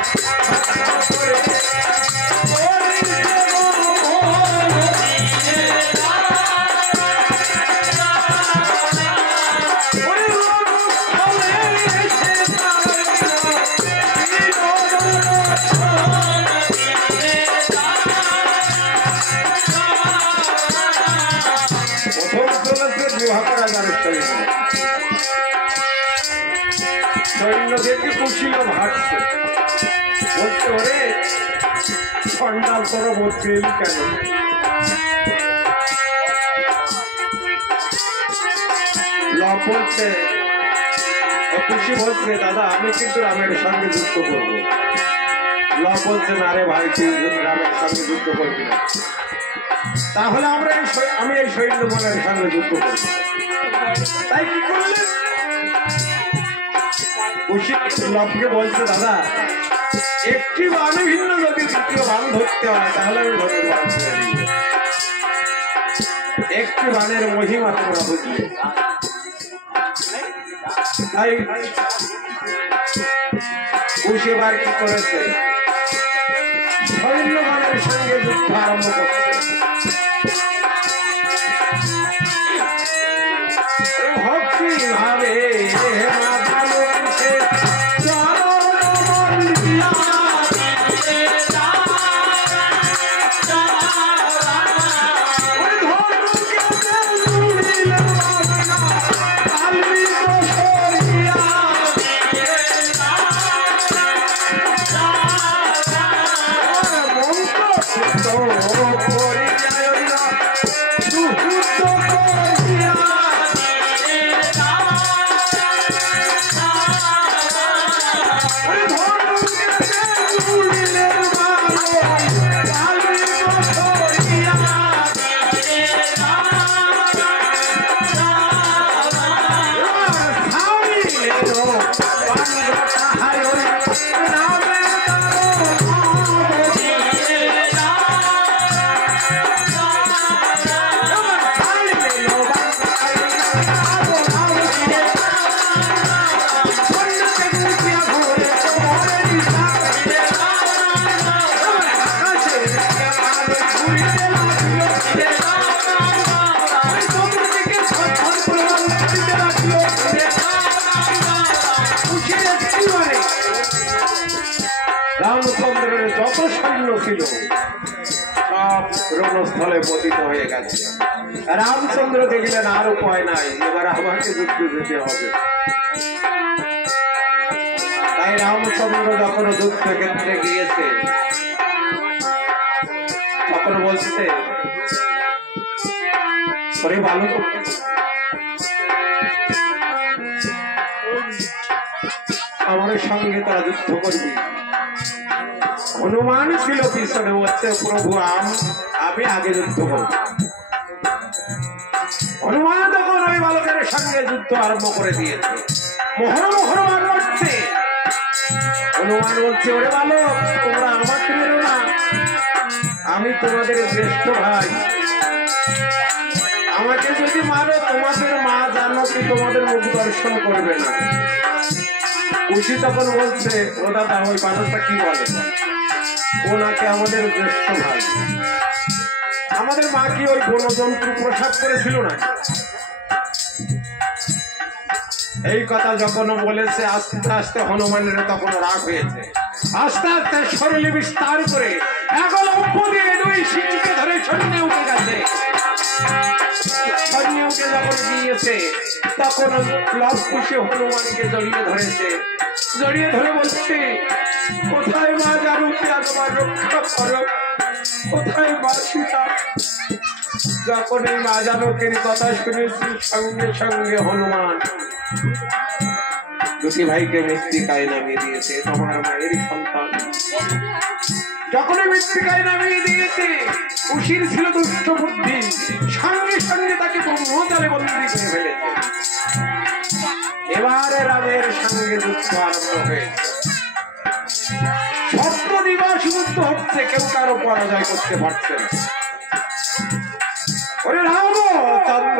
সৈন্য দেখে কুশীলব হাঁটছে, বলছে ওরে সন্ন্যাল তোর বলতে কেন? বলছে খুশি বলছে, দাদা আমি কিন্তু রামের সঙ্গে যুদ্ধ করবো। বলছে না রে ভাই, তুই রামের সঙ্গে যুদ্ধ করবি না, তাহলে আমি এই সৈন্য বলের সঙ্গে যুদ্ধ করবো। তাই কি করলেন? লবকে বলছে, দাদা একটি বাণে ভিন্ন যদি দ্বিতীয় বাণ ধরতে হয় তাহলে আমি ধরে একটি বাণের মহিমা তোমরা বুঝলে। তাই এবার কি করেছে? সৈন্য বাণের সঙ্গে যুদ্ধ আরম্ভ করছে। ভক্তি ভাবে রামচন্দ্রের যত সৈন্য ছিল সব রণস্থলে পতিত হয়ে গেছে। রামচন্দ্র দেখলেন আর উপায় নাই, এবার আমাকে যুদ্ধে যেতে হবে। তাই রামচন্দ্র যখন যুদ্ধক্ষেত্রে গিয়েছে তখন বলছে, ভালো আমার সঙ্গে তারা যুদ্ধ করবি। হনুমান ছিল পিছনে, বলছে প্রভু আমি আগে যুদ্ধ করব। হনুমান তখন ওই বালকের সঙ্গে যুদ্ধ আরম্ভ করে দিয়েছে। হনুমান বলছে, হনুমান বলছে ওরে বালক তোমরা আমাকে মেরো না, আমি তোমাদের জ্যেষ্ঠ ভাই, আমাকে যদি মারো তোমাদের মা জানকী তোমাদের মুখ দর্শন করবে না। কুশি তখন বলছে ও দাদা ওই বালকটা কি বলে, ও নাকি আমাদের জ্যেষ্ঠ ভাই, আমাদের মা কি ওই বনজন্তু প্রসাদ করেছিল না? এই কথা যখন বলেছে আস্তে আস্তে হনুমানের তখন রাগ হয়েছে। আস্তে আস্তে শরীরে বিস্তার করে একলব্য দিয়ে দুই শিশুকে ধরে সৈন্যে উঠে গেছে। সৈন্যে উঠে যখন গিয়েছে তখন লব খুশি হনুমানকে জড়িয়ে ধরেছে। জড়িয়ে ধরে বলছে কোথায় মা জানকী তোমার রক্ষা করো, কোথায় মা সীতা? যখন এই মা জানকীর কথা শুনেছি সঙ্গে সঙ্গে হনুমান দুটি ভাইকে মৃত্তিকায় নামিয়ে দিয়েছে। তোমার মায়ের সন্তান যখন মৃত্তিকায় নামিয়ে দিয়েছে, কুশির ছিল দুষ্ট বুদ্ধি, সঙ্গে সঙ্গে তাকে ব্রহ্মজালে বন্দী করে ফেলেছে। এবারে রামের সঙ্গে যুদ্ধ আরম্ভ হয়েছে। 7 দিবস যুদ্ধ হচ্ছে, কেউ কারো পরাজয় করতে পারছে না। ওরে রামচন্দ্র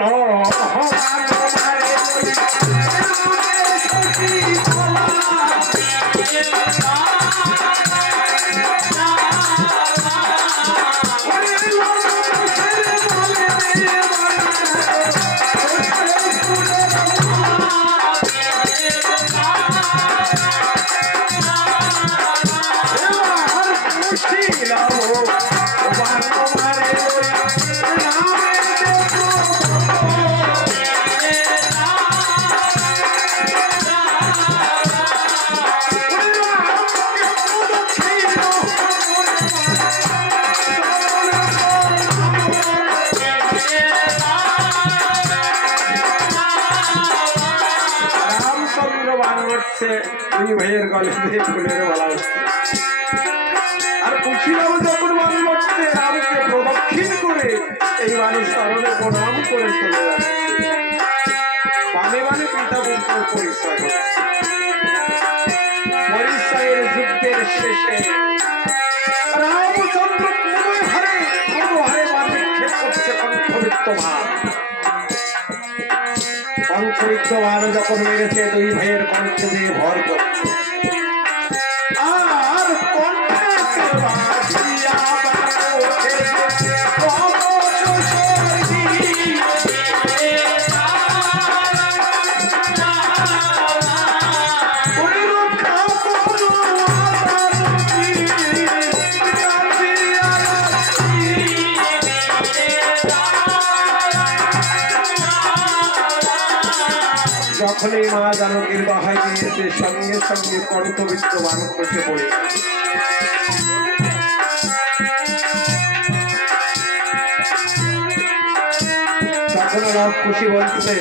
দুই ভাইয়ের গলে দিয়ে ফুলের মালা উঠছে। আর কুশিরাম যখন মানুষ করছে রামকে প্রদক্ষিণ করে এই মানুষ চরণে প্রণাম করে চলে যাচ্ছে। মানে মানে পিতা পুত্রের পরিচয় হচ্ছে। পরিচয়ের যুদ্ধের শেষে রামচন্দ্র পুনঃ হারে মান নিক্ষেপ করছে কণ্ঠবিত্ত ভাব। কণ্ঠবিত্ত ভাব যখন মেরেছে দুই ভাইয়ের কণ্ঠে দিয়ে ভর করছে। আর কণ্ঠে বাজিয়া বাজে যখন এই মা জানকীর দোহাই দিয়েছে সঙ্গে সঙ্গে কণ্ঠবিত্ত বান খসে পড়ে। তখন রব খুশি বলছে,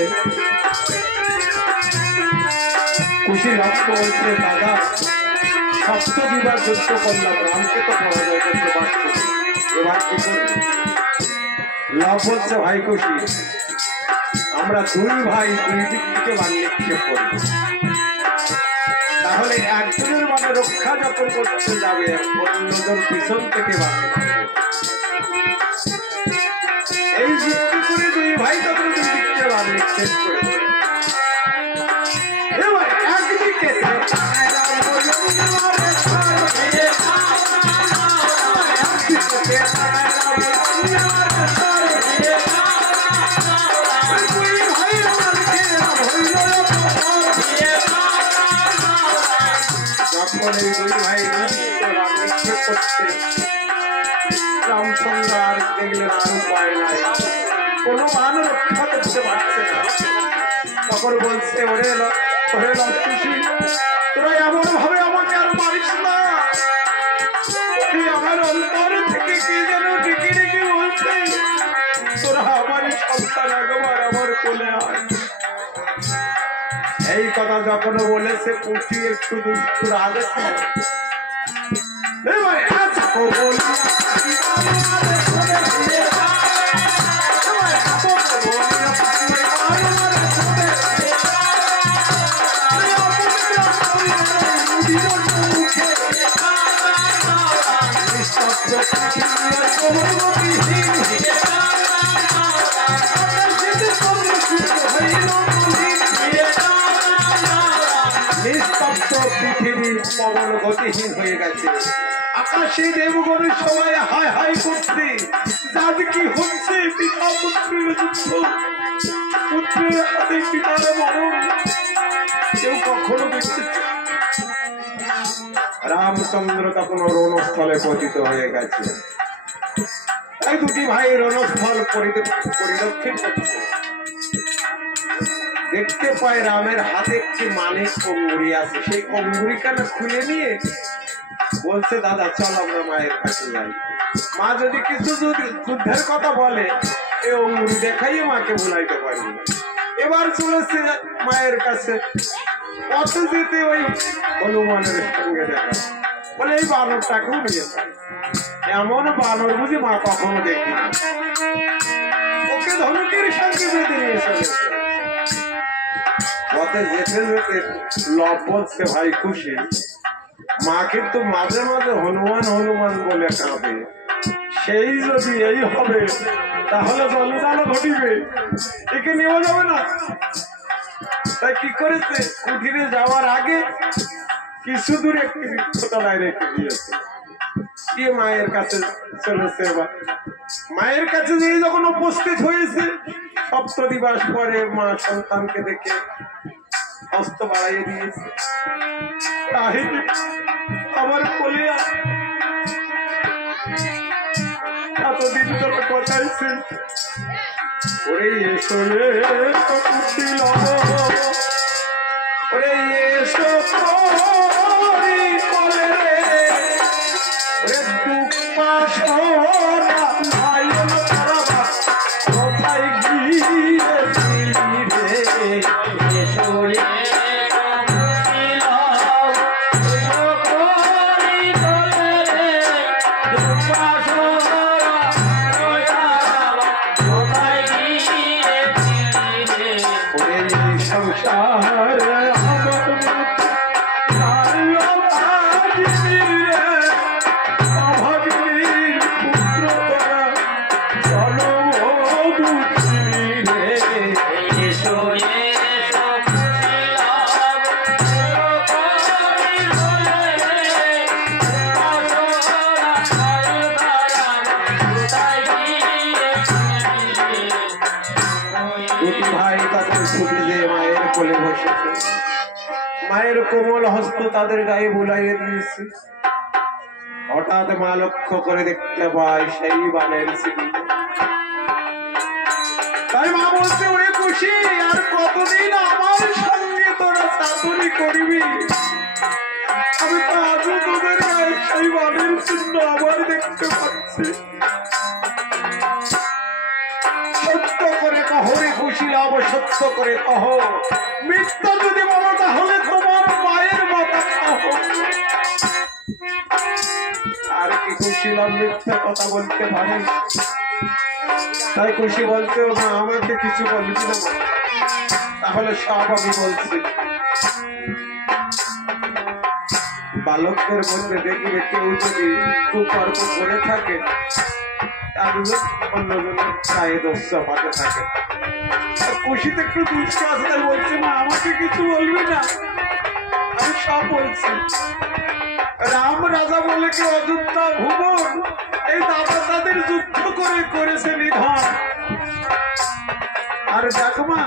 খুশি রক্ত বলছে দাদা 7 দিবার যুদ্ধ করলাম, রামকে তো পরাজয় করতে পারছি, এবার কি করবো? লব বলছে ভাই খুশি আমরা দুই ভাই দুই দিক থেকে বান নিক্ষেপ করব, তাহলে একজনের মানে রক্ষা যখন করতে যাবে অন্যজন পিছন থেকে বান নিক্ষেপ। এই যুক্তি করে দুই ভাই তখন দুই দিক থেকে বান নিক্ষেপ করেছে। এবার একদিকে রামচন্দ্র আর দেখলেন আর উপায় নাই, কোনো মান রক্ষা করতে পারছে না। তখন বলছে ওরে লক্ষ্মী তোরা এমন ভাবে আমাকে আর মারিস না। আমার অন্তর থেকে কি যেন ডেকে ডেকে বলছে তোরা আমারই সন্তান, একবার আমার কোলে আয়। এই কথা যখন বলেছে পুঁটি একটু দুষ্টু রাগ আছে এবার আচ্ছা বলি পৃথিবীর পবন গতিহীন হয়ে গেছে আকাশে দেবগণের সবাই হাই হাই করছে যার কি হচ্ছে পিতা পুত্রের যুদ্ধ পুত্রের হাতে পিতার মরণ কেউ কখনো দেখতে রামচন্দ্র তখন রণস্থলে পতিত হয়ে গেছে এই দুটি ভাই রণস্থল পরিদক্ষিণ করছে দেখতে পায় রামের হাতে একটি মানিক অঙ্গুরি আছে সেই অঙ্গুরিখানা খুলে নিয়ে বলছে দাদা চল আমরা মায়ের কাছে যাই মা যদি কিছু যুদ্ধের কথা বলে এই অঙ্গুরি দেখাইয়ে মাকে ভুলাইতে পারবে না এবার চলেছে মায়ের কাছে কত যেতে ওই হনুমানের সঙ্গে দেখা বলে এই বানরটাকেও নিয়ে যায় এমন বানর বুঝি মা কখনো দেখি না ওকে ধনুকের সঙ্গে বেঁধে নিয়ে চলেছে পথে যেতে যেতে লব বলছে ভাই খুশি মা কিন্তু মাঝে মাঝে হনুমান হনুমান বলে কাঁদে সেই যদি এই হবে তাহলে জলজাল ঘটিবে একে নেওয়া যাবে না তাই কি করেছে কুঠিরে যাওয়ার আগে কিছু দূরে একটি বৃক্ষতলায় রেখে দিয়েছে গিয়ে মায়ের কাছে চলেছে এবার মায়ের কাছে গিয়ে যখন উপস্থিত হয়েছে সপ্তদিবস পরে মা সন্তানকে দেখে হস্ত বাড়াইয়ে দিয়েছে আমার কোলে এতদিন তোরা কথাইছে ওরে এসো রে কুটিল ওরে এসো কোলে রে ওরে দুপা সোনা আয়ন তারা কোথায় গিয়েছিলি রে এসো রে মায়ের কোমল হস্ত তাদের গায়ে বুলাইয়ে দিয়েছে হঠাৎ মা লক্ষ্য করে দেখতে পায় সেই বানের সিঁড়ি তাই মা বলছে ওরে খুশি আর কতদিন আমার সঙ্গে তোরা চাতুরি করবি আমি তো আজও তোদের গায়ে সেই বানের চিহ্ন আবার দেখতে পাচ্ছি সত্য করে কহ রে খুশি লাভ সত্য করে কহ মিথ্যা যদি বলো তাহলে তোমার মায়ের মাথা কহ আর কি খুশি লাভ মিথ্যা কথা বলতে পারে তাই খুশি বলতে মা আমাকে কিছু বলবি না তাহলে সব আমি বলছি বালকদের মধ্যে দেখবে কেউ যদি কুকর্ম করে থাকে অন্যজনের গায়ে দোষ চাপাতে থাকে খুশিতে একটু দুষ্ট আছে তাই বলছে মা আমাকে কিছু বলবি না আমি সব বলছি রাম রাজা বলে কি অযোধ্যা ভুবন এই দাদা তাদের যুদ্ধ করে করেছে নিধন আর দেখো মা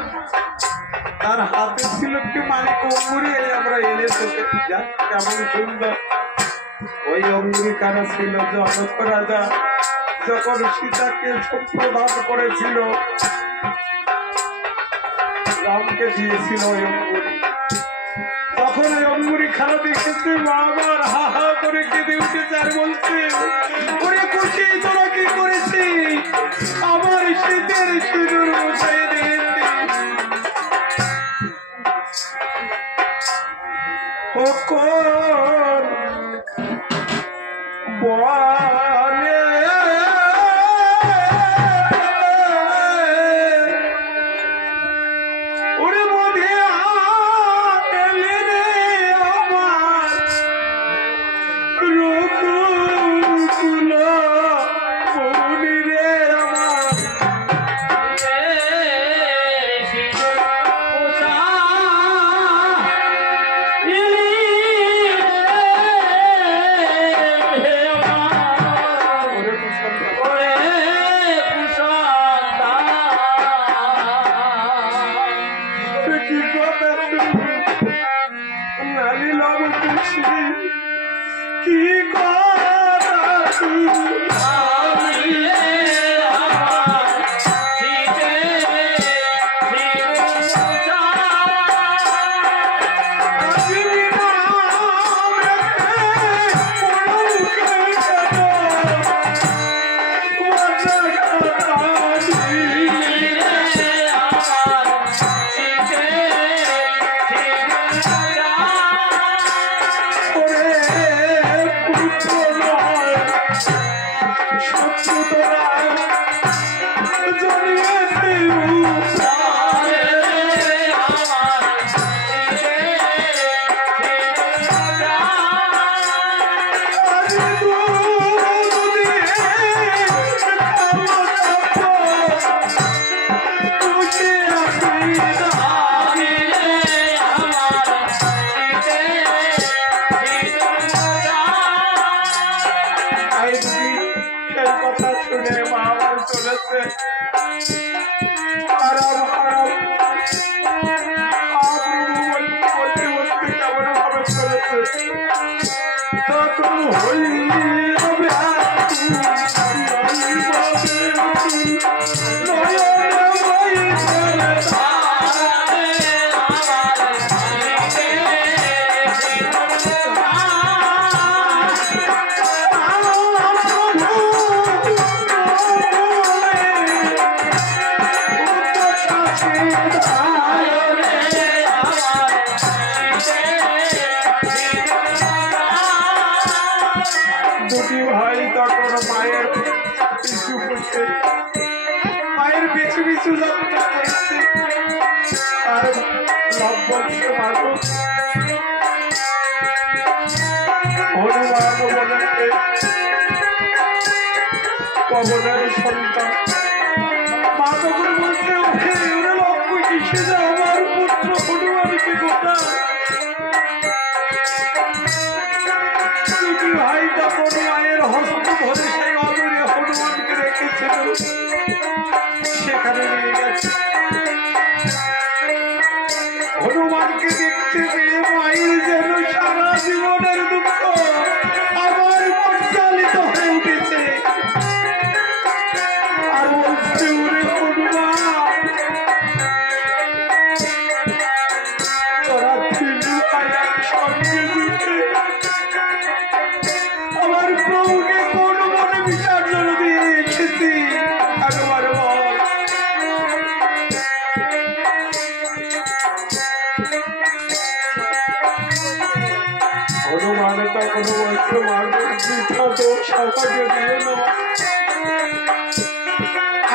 তার হাতে ছিল একটি মানিক অঙ্গুরি আমরা এনে থেকে যা কেমন সুন্দর ওই অঙ্গুরি কারা ছিল জনক রাজা যখন সীতাকে প্রদান করেছিল রামকে দিয়েছিল ওই অঙ্গুরি তখন ওই অঙ্গুরি খেলা দেখেছে মা আমার হা হা করে কেঁদে উঠেছে আর বলছে ওরে খুশি তোরা কি করেছিস আমার শীতের সিঁদুর মুছাই দিয়েছি ও কোন বনে ওরে মধ্যে আলে রে আমার রকুল মনি রে আমার কি কথা নারী লব খুশি কি কথা দুটি ভাই তখন মায়ের পিছু করছে, মায়ের পিছু পিছু যাত্রা করছে। আর লাভ বলছে মাগো হনুমান বলছে পবনের সন্তান। মা তখন বলছে ওরে ওরে লক্ষ্য কিসে যে আমার পুত্র হনুমানকে কোথায়। ভাই তখন মায়ের হস্ত ধরে সেই অদূরে হনুমানকে রেখেছিল, সেখানে নিয়ে গেছে। হনুমানকে দেখতে পেয়ে মায়ের যেন সারা জীবনের দুঃখ আবার পরিচালিত হয়ে উঠেছে। আর বলছে ওরে হনুমান তোরা তিন ভাই একসঙ্গে যুদ্ধে আমার প্রভুকে কোন মনে বিসর্জন দিয়ে এসেছি একবার বল। হনুমান তখন বলছে সৌভাগ্য দিও না,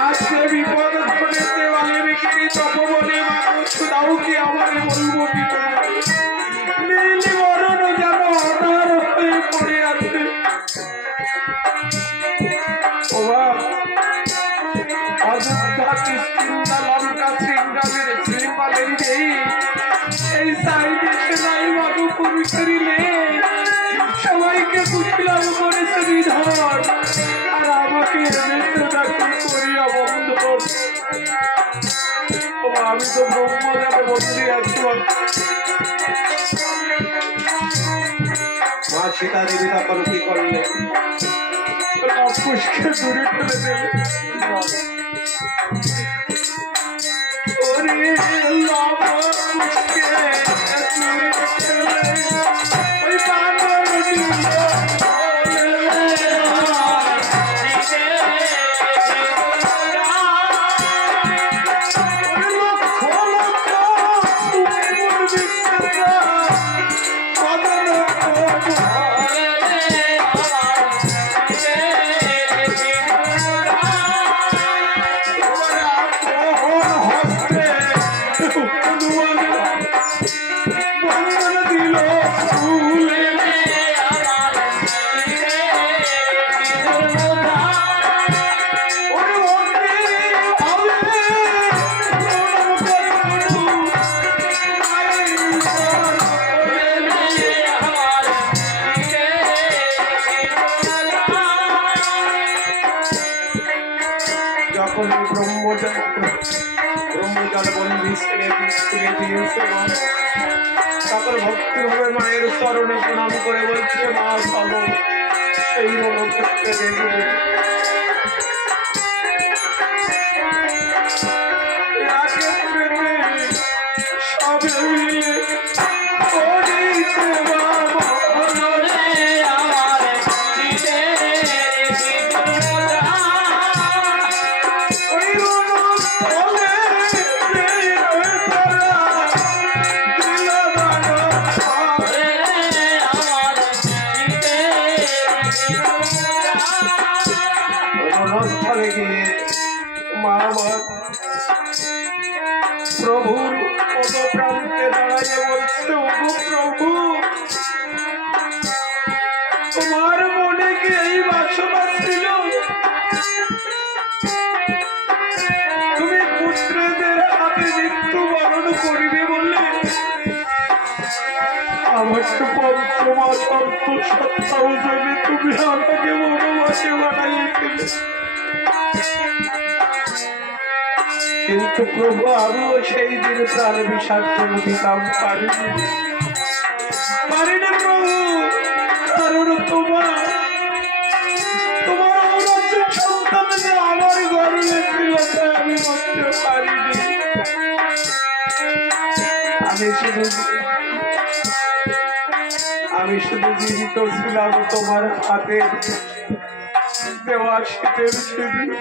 আজকে বিপদ ধরেছে বলে বিক্রি তপবনে মানুষ দাও কি আমার বলবো কি নীলি মরণ যেন অনার হয়ে পড়ে আছে। অযোধ্যা কিষ্কিন্ধা লঙ্কা শৃঙ্গালের শ্রীপালের এই সাইডে সেনাই বাবু পুরুষেরিলে সবাইকে কুশলাম করেছে নিধন, আর আমাকে মৃত্যুটাকে করিয়া বন্ধ। আমি তো ব্রহ্মদেবে বন্দী আছি। মা সীতা দেবী তখন কি করলে? পুষ্কে দূরে ফেলে দেবে। ওরে লব পুষ্কে দূরে ফেলে ওই বানর প্রণাম করে বলছে মা চলো সেই রণক্ষেত্রে দেখবে। সবে মিলে করিতে বাবা ওই রণস্থলে রণস্থলে গিয়ে মা প্রভুর পদপ্রান্তে দাঁড়াইয়ে বলছে ওগো প্রভু তোমার মনে কি এই বাসনা ছিল তুমি পুত্রদের হাতে মৃত্যুবরণ করিবে বলে আমার তো পঞ্চমাস অন্তঃসত্ত্বাবধানে তুমি আমাকে বনবাসে বানাইয়েছিলে। কিন্তু প্রভু আমিও সেই দিন প্রাণ বিসর্জন দিতাম পারিনি প্রভু, কারণ তোমার অরাজ্যের সন্তান যে আমার গর্বে ছিল তাই আমি করতে পারিনি। আমি শুধু জীবিত ছিলাম তোমার হাতে দেওয়া শীতের সিঁদুর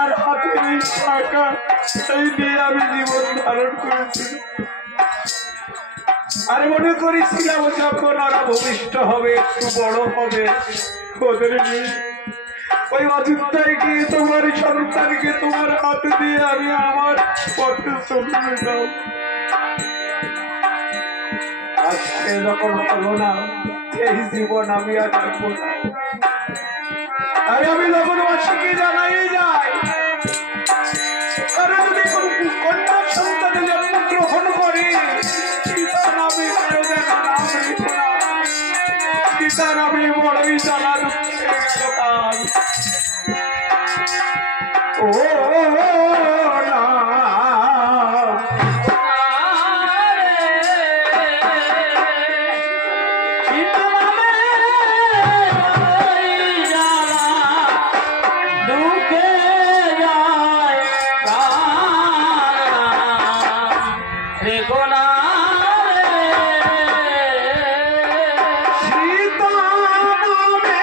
আর হাতের এই শাখা সেই নিয়ে আমি জীবন ধারণ করেছি। আর মনে করেছিলাম যখন ওরা ভূমিষ্ঠ হবে একটু বড় হবে ওদের নিয়ে ওই অযোধ্যায় গিয়ে তোমার সন্তানকে তোমার হাতে দিয়ে আমি আমার পথে চলে যেতাম। আজকে যখন হলো না এই জীবন আমি আর রাখবো না। আমি যখন বাসীকে জানাই যাই তারা যদি কন্যা সন্তানে জন্ম গ্রহণ করে সীতা নামে দেখা নাম রেখো না, সীতা নামে বড়ই জানা দুঃখে গেল কাল। ও না সীতা নামে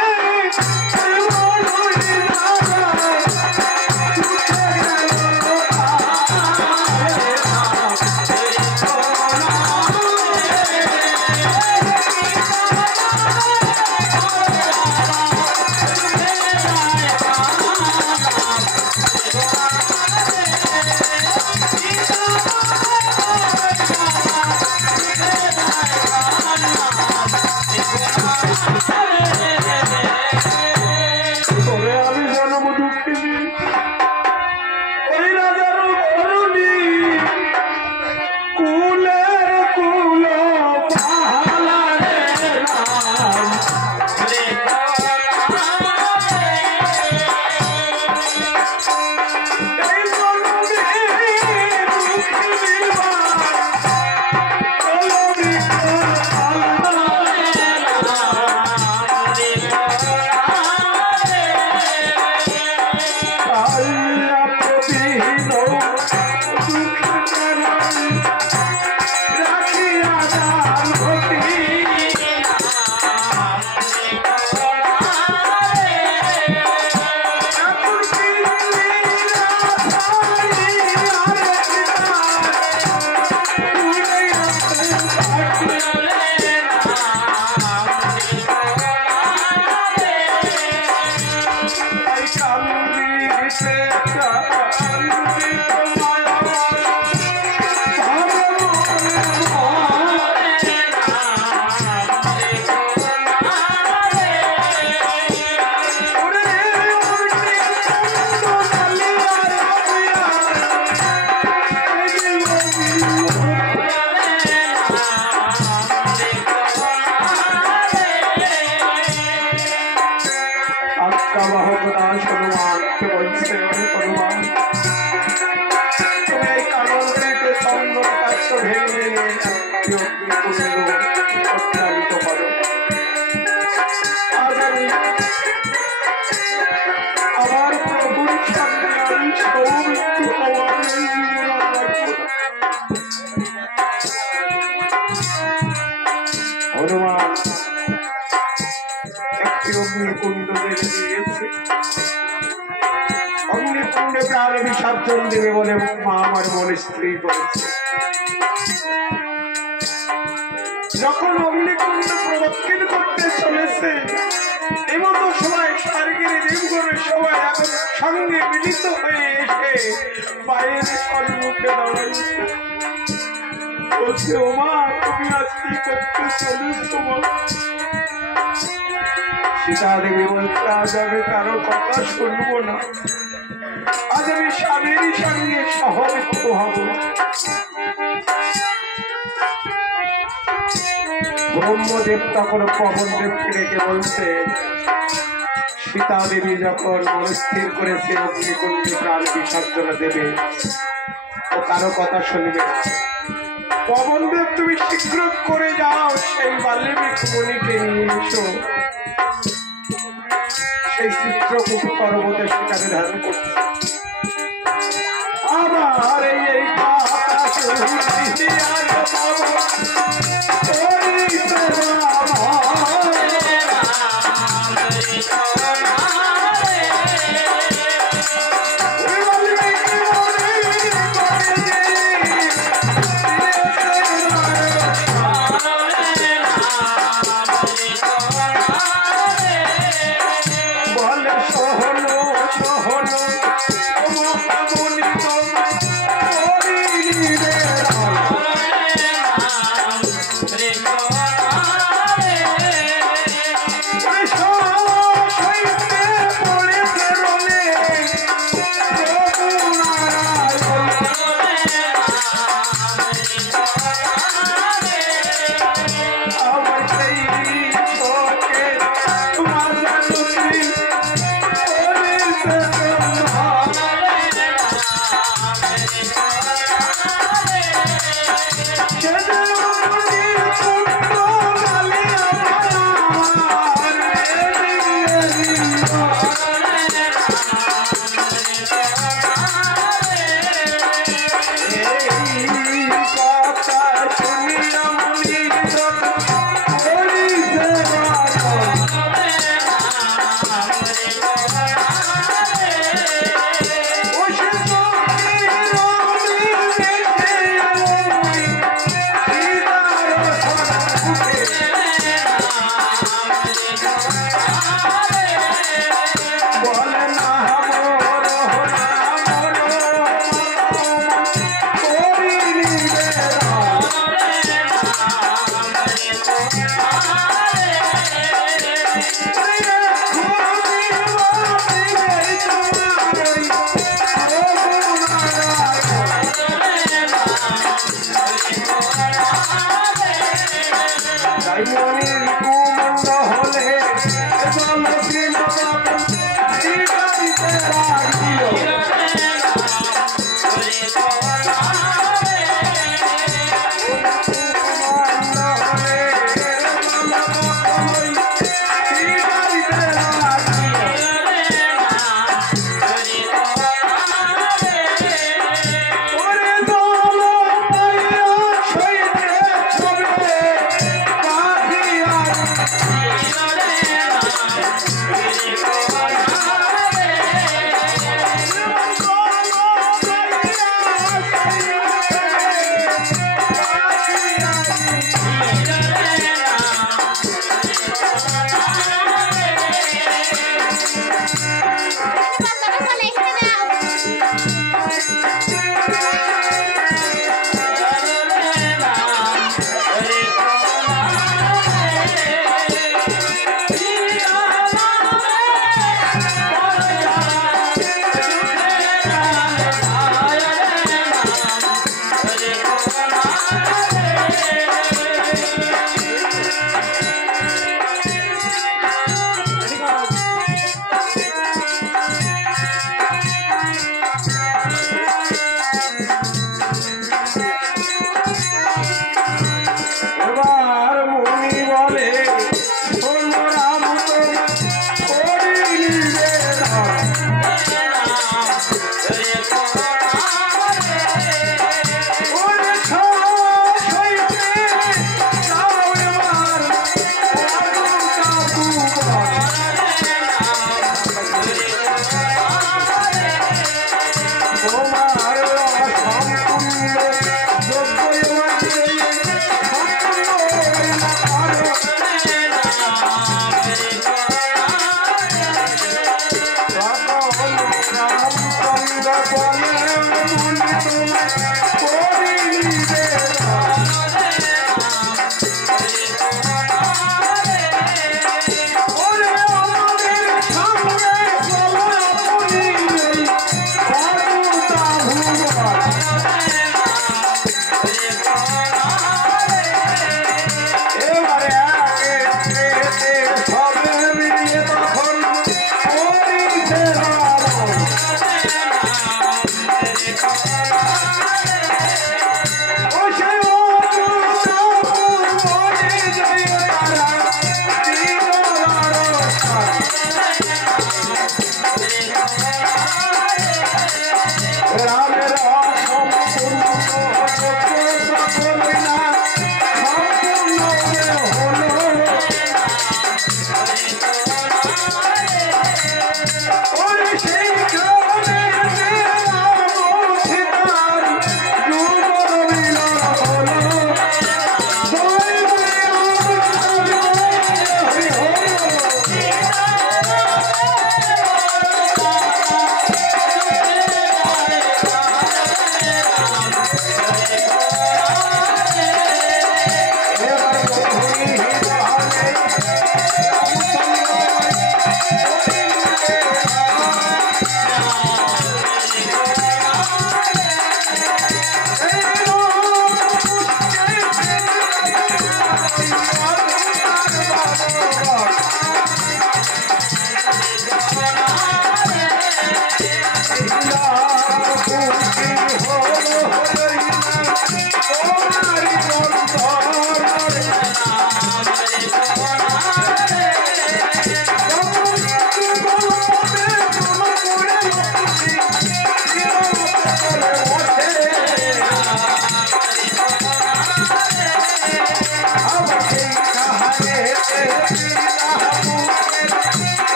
হনুমান একটি অগ্নিকুণ্ড জেলে দিয়েছে। অগ্নিকুণ্ডে প্রাণ বিসর্জন দেবে বলে মা আমার মনে স্ত্রী করেছে। যখন অগ্নিকুণ্ড প্রদক্ষিণ করতে চলেছে এমতো সময় স্বর্গের দেবগণের সবাই এখন সঙ্গে মিলিত হয়ে এসে বাইরের সম্মুখে দাঁড়াচ্ছে। বলছে, ওমা তুমি আজ কি করতে চলেছ? সীতা দেবী বলছে, আজ আমি কারো কথা শুনবো না, আজ আমি স্বামীর সঙ্গে সহমত হব। ব্রহ্মদেব তখন পবনদেবকে ডেকে বলছে, সীতা দেবী যখন মনস্থির করেছে অগ্নিকুণ্ডে প্রাণ বিসর্জন দেবে, ও কারো কথা শুনবে না। পবনদেব তুমি শীঘ্র করে যাও, সেই বাল্মীক মুনিকে নিয়ে এসো, সেই চিত্রকূট পর্বতে সেখানে ধারণ করছে। আমার এই কথা শুনছি আর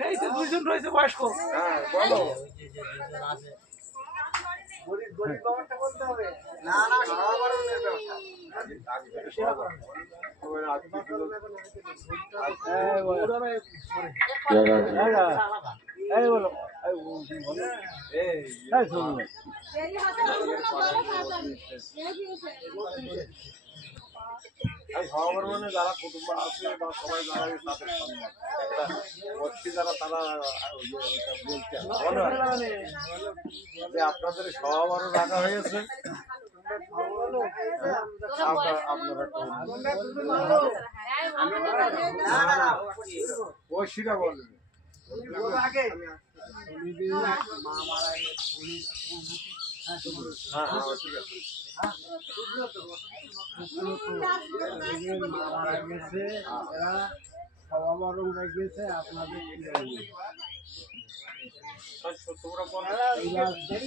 এই যে দুইজন রয়েছে বয়স্ক। হ্যাঁ বলো। সবার মানে যারা কুটুম্ব আছে বা সবাই যারা তাদের সম্মান একটা যারা তারা বলছে যে আপনাদের সবারও রাখা হয়েছে ওইটা বলবে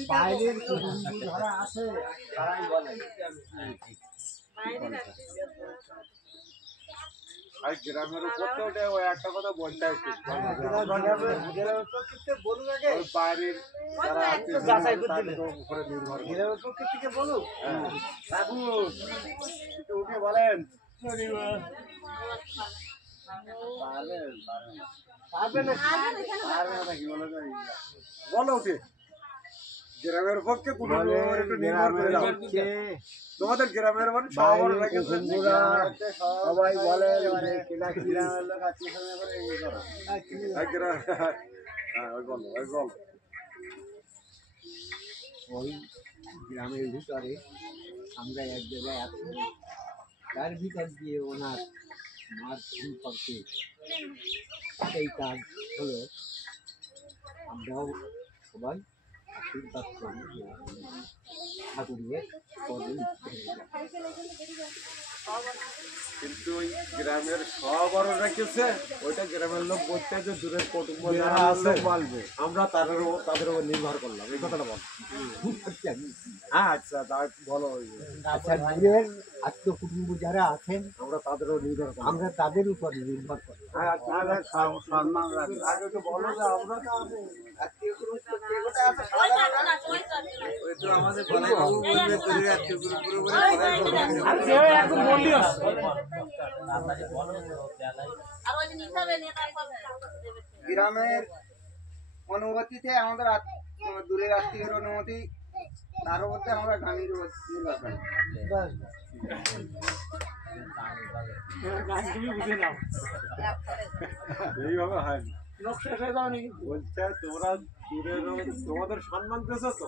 বাইরের যারা আছে তারাই বলে আর গ্রামের উপর তো ওটা ওই একটা কথা বলতে হয় বাইরের যারা উপরে নির্ভর বলুন উঠে বলেন বলো উঠে গ্রামের পক্ষে কোনো একটু নির্ভর করে দাও তোমাদের গ্রামের মানে সবাই বলে ওই গ্রামের ভিতরে আমরা এক জায়গায় আছি তার ভিতর দিয়ে ওনার মার সম্পর্কে এই কাজ হলো আমরাও সবাই আশীর্বাদ করি ঠাকুরের পদে কিন্তু ওই গ্রামের সব আরো রেখেছে ওইটা গ্রামের লোক বলতে যে দূরের কুটুম্ব যারা আছে বলবে আমরা তাদের উপর নির্ভর করলাম এই কথাটা বল হ্যাঁ আচ্ছা তাই বলো আচ্ছা দূরের আত্মীয় কুটুম্ব যারা আছেন আমরা তাদের উপর নির্ভর করি আমরা তাদের উপর নির্ভর করি সম্মান রাখি আগে তো বলো যে আমরা আত্মীয় কুটুম্ব আমাদের গ্রামের অনুভূতিতে আমাদের দূরের আত্মীয়ের অনুমতি তার মধ্যে আমরা গানের এইভাবে হয় বলছে তোমরা দূরের তোমাদের সম্মান দিয়েছ তো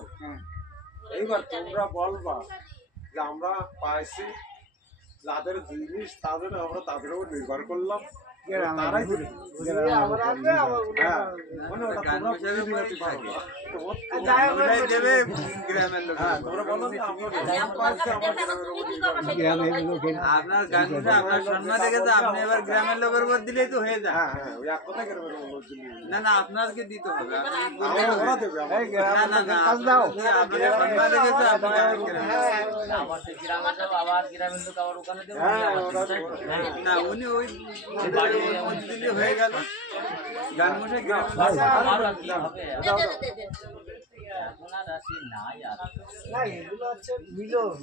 এইবার তোমরা বলবা যে আমরা পাইছি যাদের জিনিস তাদের আমরা তাদের উপর নির্ভর করলাম তারাই আপনার গান আপনার সম্মান দেখেছে আপনি এবার গ্রামের লোকের উপর দিলেই তো হয়ে যায় না না আপনাকে দিতে হবে না উনি ওই দিলে হয়ে গেল গান মশাই না এগুলো হচ্ছে মিলন।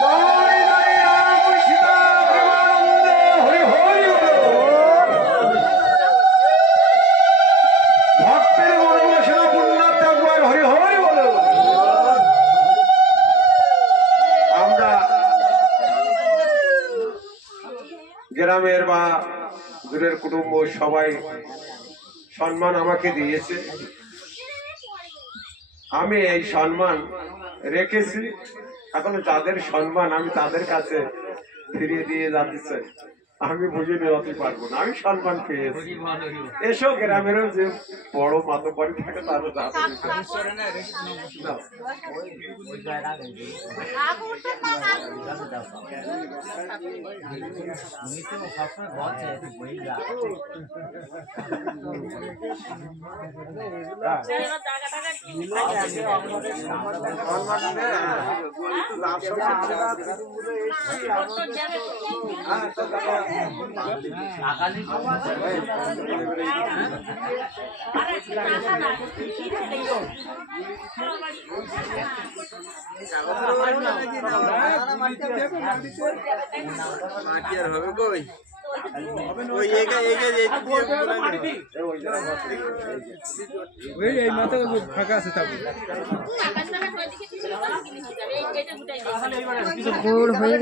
জয় জয় রাম সীতা প্রেমানন্দে হরি হরি বল। ভক্তের মনোবাসনা পুণ্যার্থে একবার হরি হরি বল। আমরা গ্রামের বা দূরের কুটুম্ব সবাই সম্মান আমাকে দিয়েছে, আমি এই সম্মান রেখেছি। এখন যাদের সম্মান আমি তাদের কাছে ফিরিয়ে দিয়ে যাতে চাই, আমি বুঝে নেওয়াতে পারবো না। আমি সম্মান পেয়েছি, এসো গ্রামেরও যে বড় মাতব্বরি থাকে তারও যাতে ফাঁকা আছে গোল হয়ে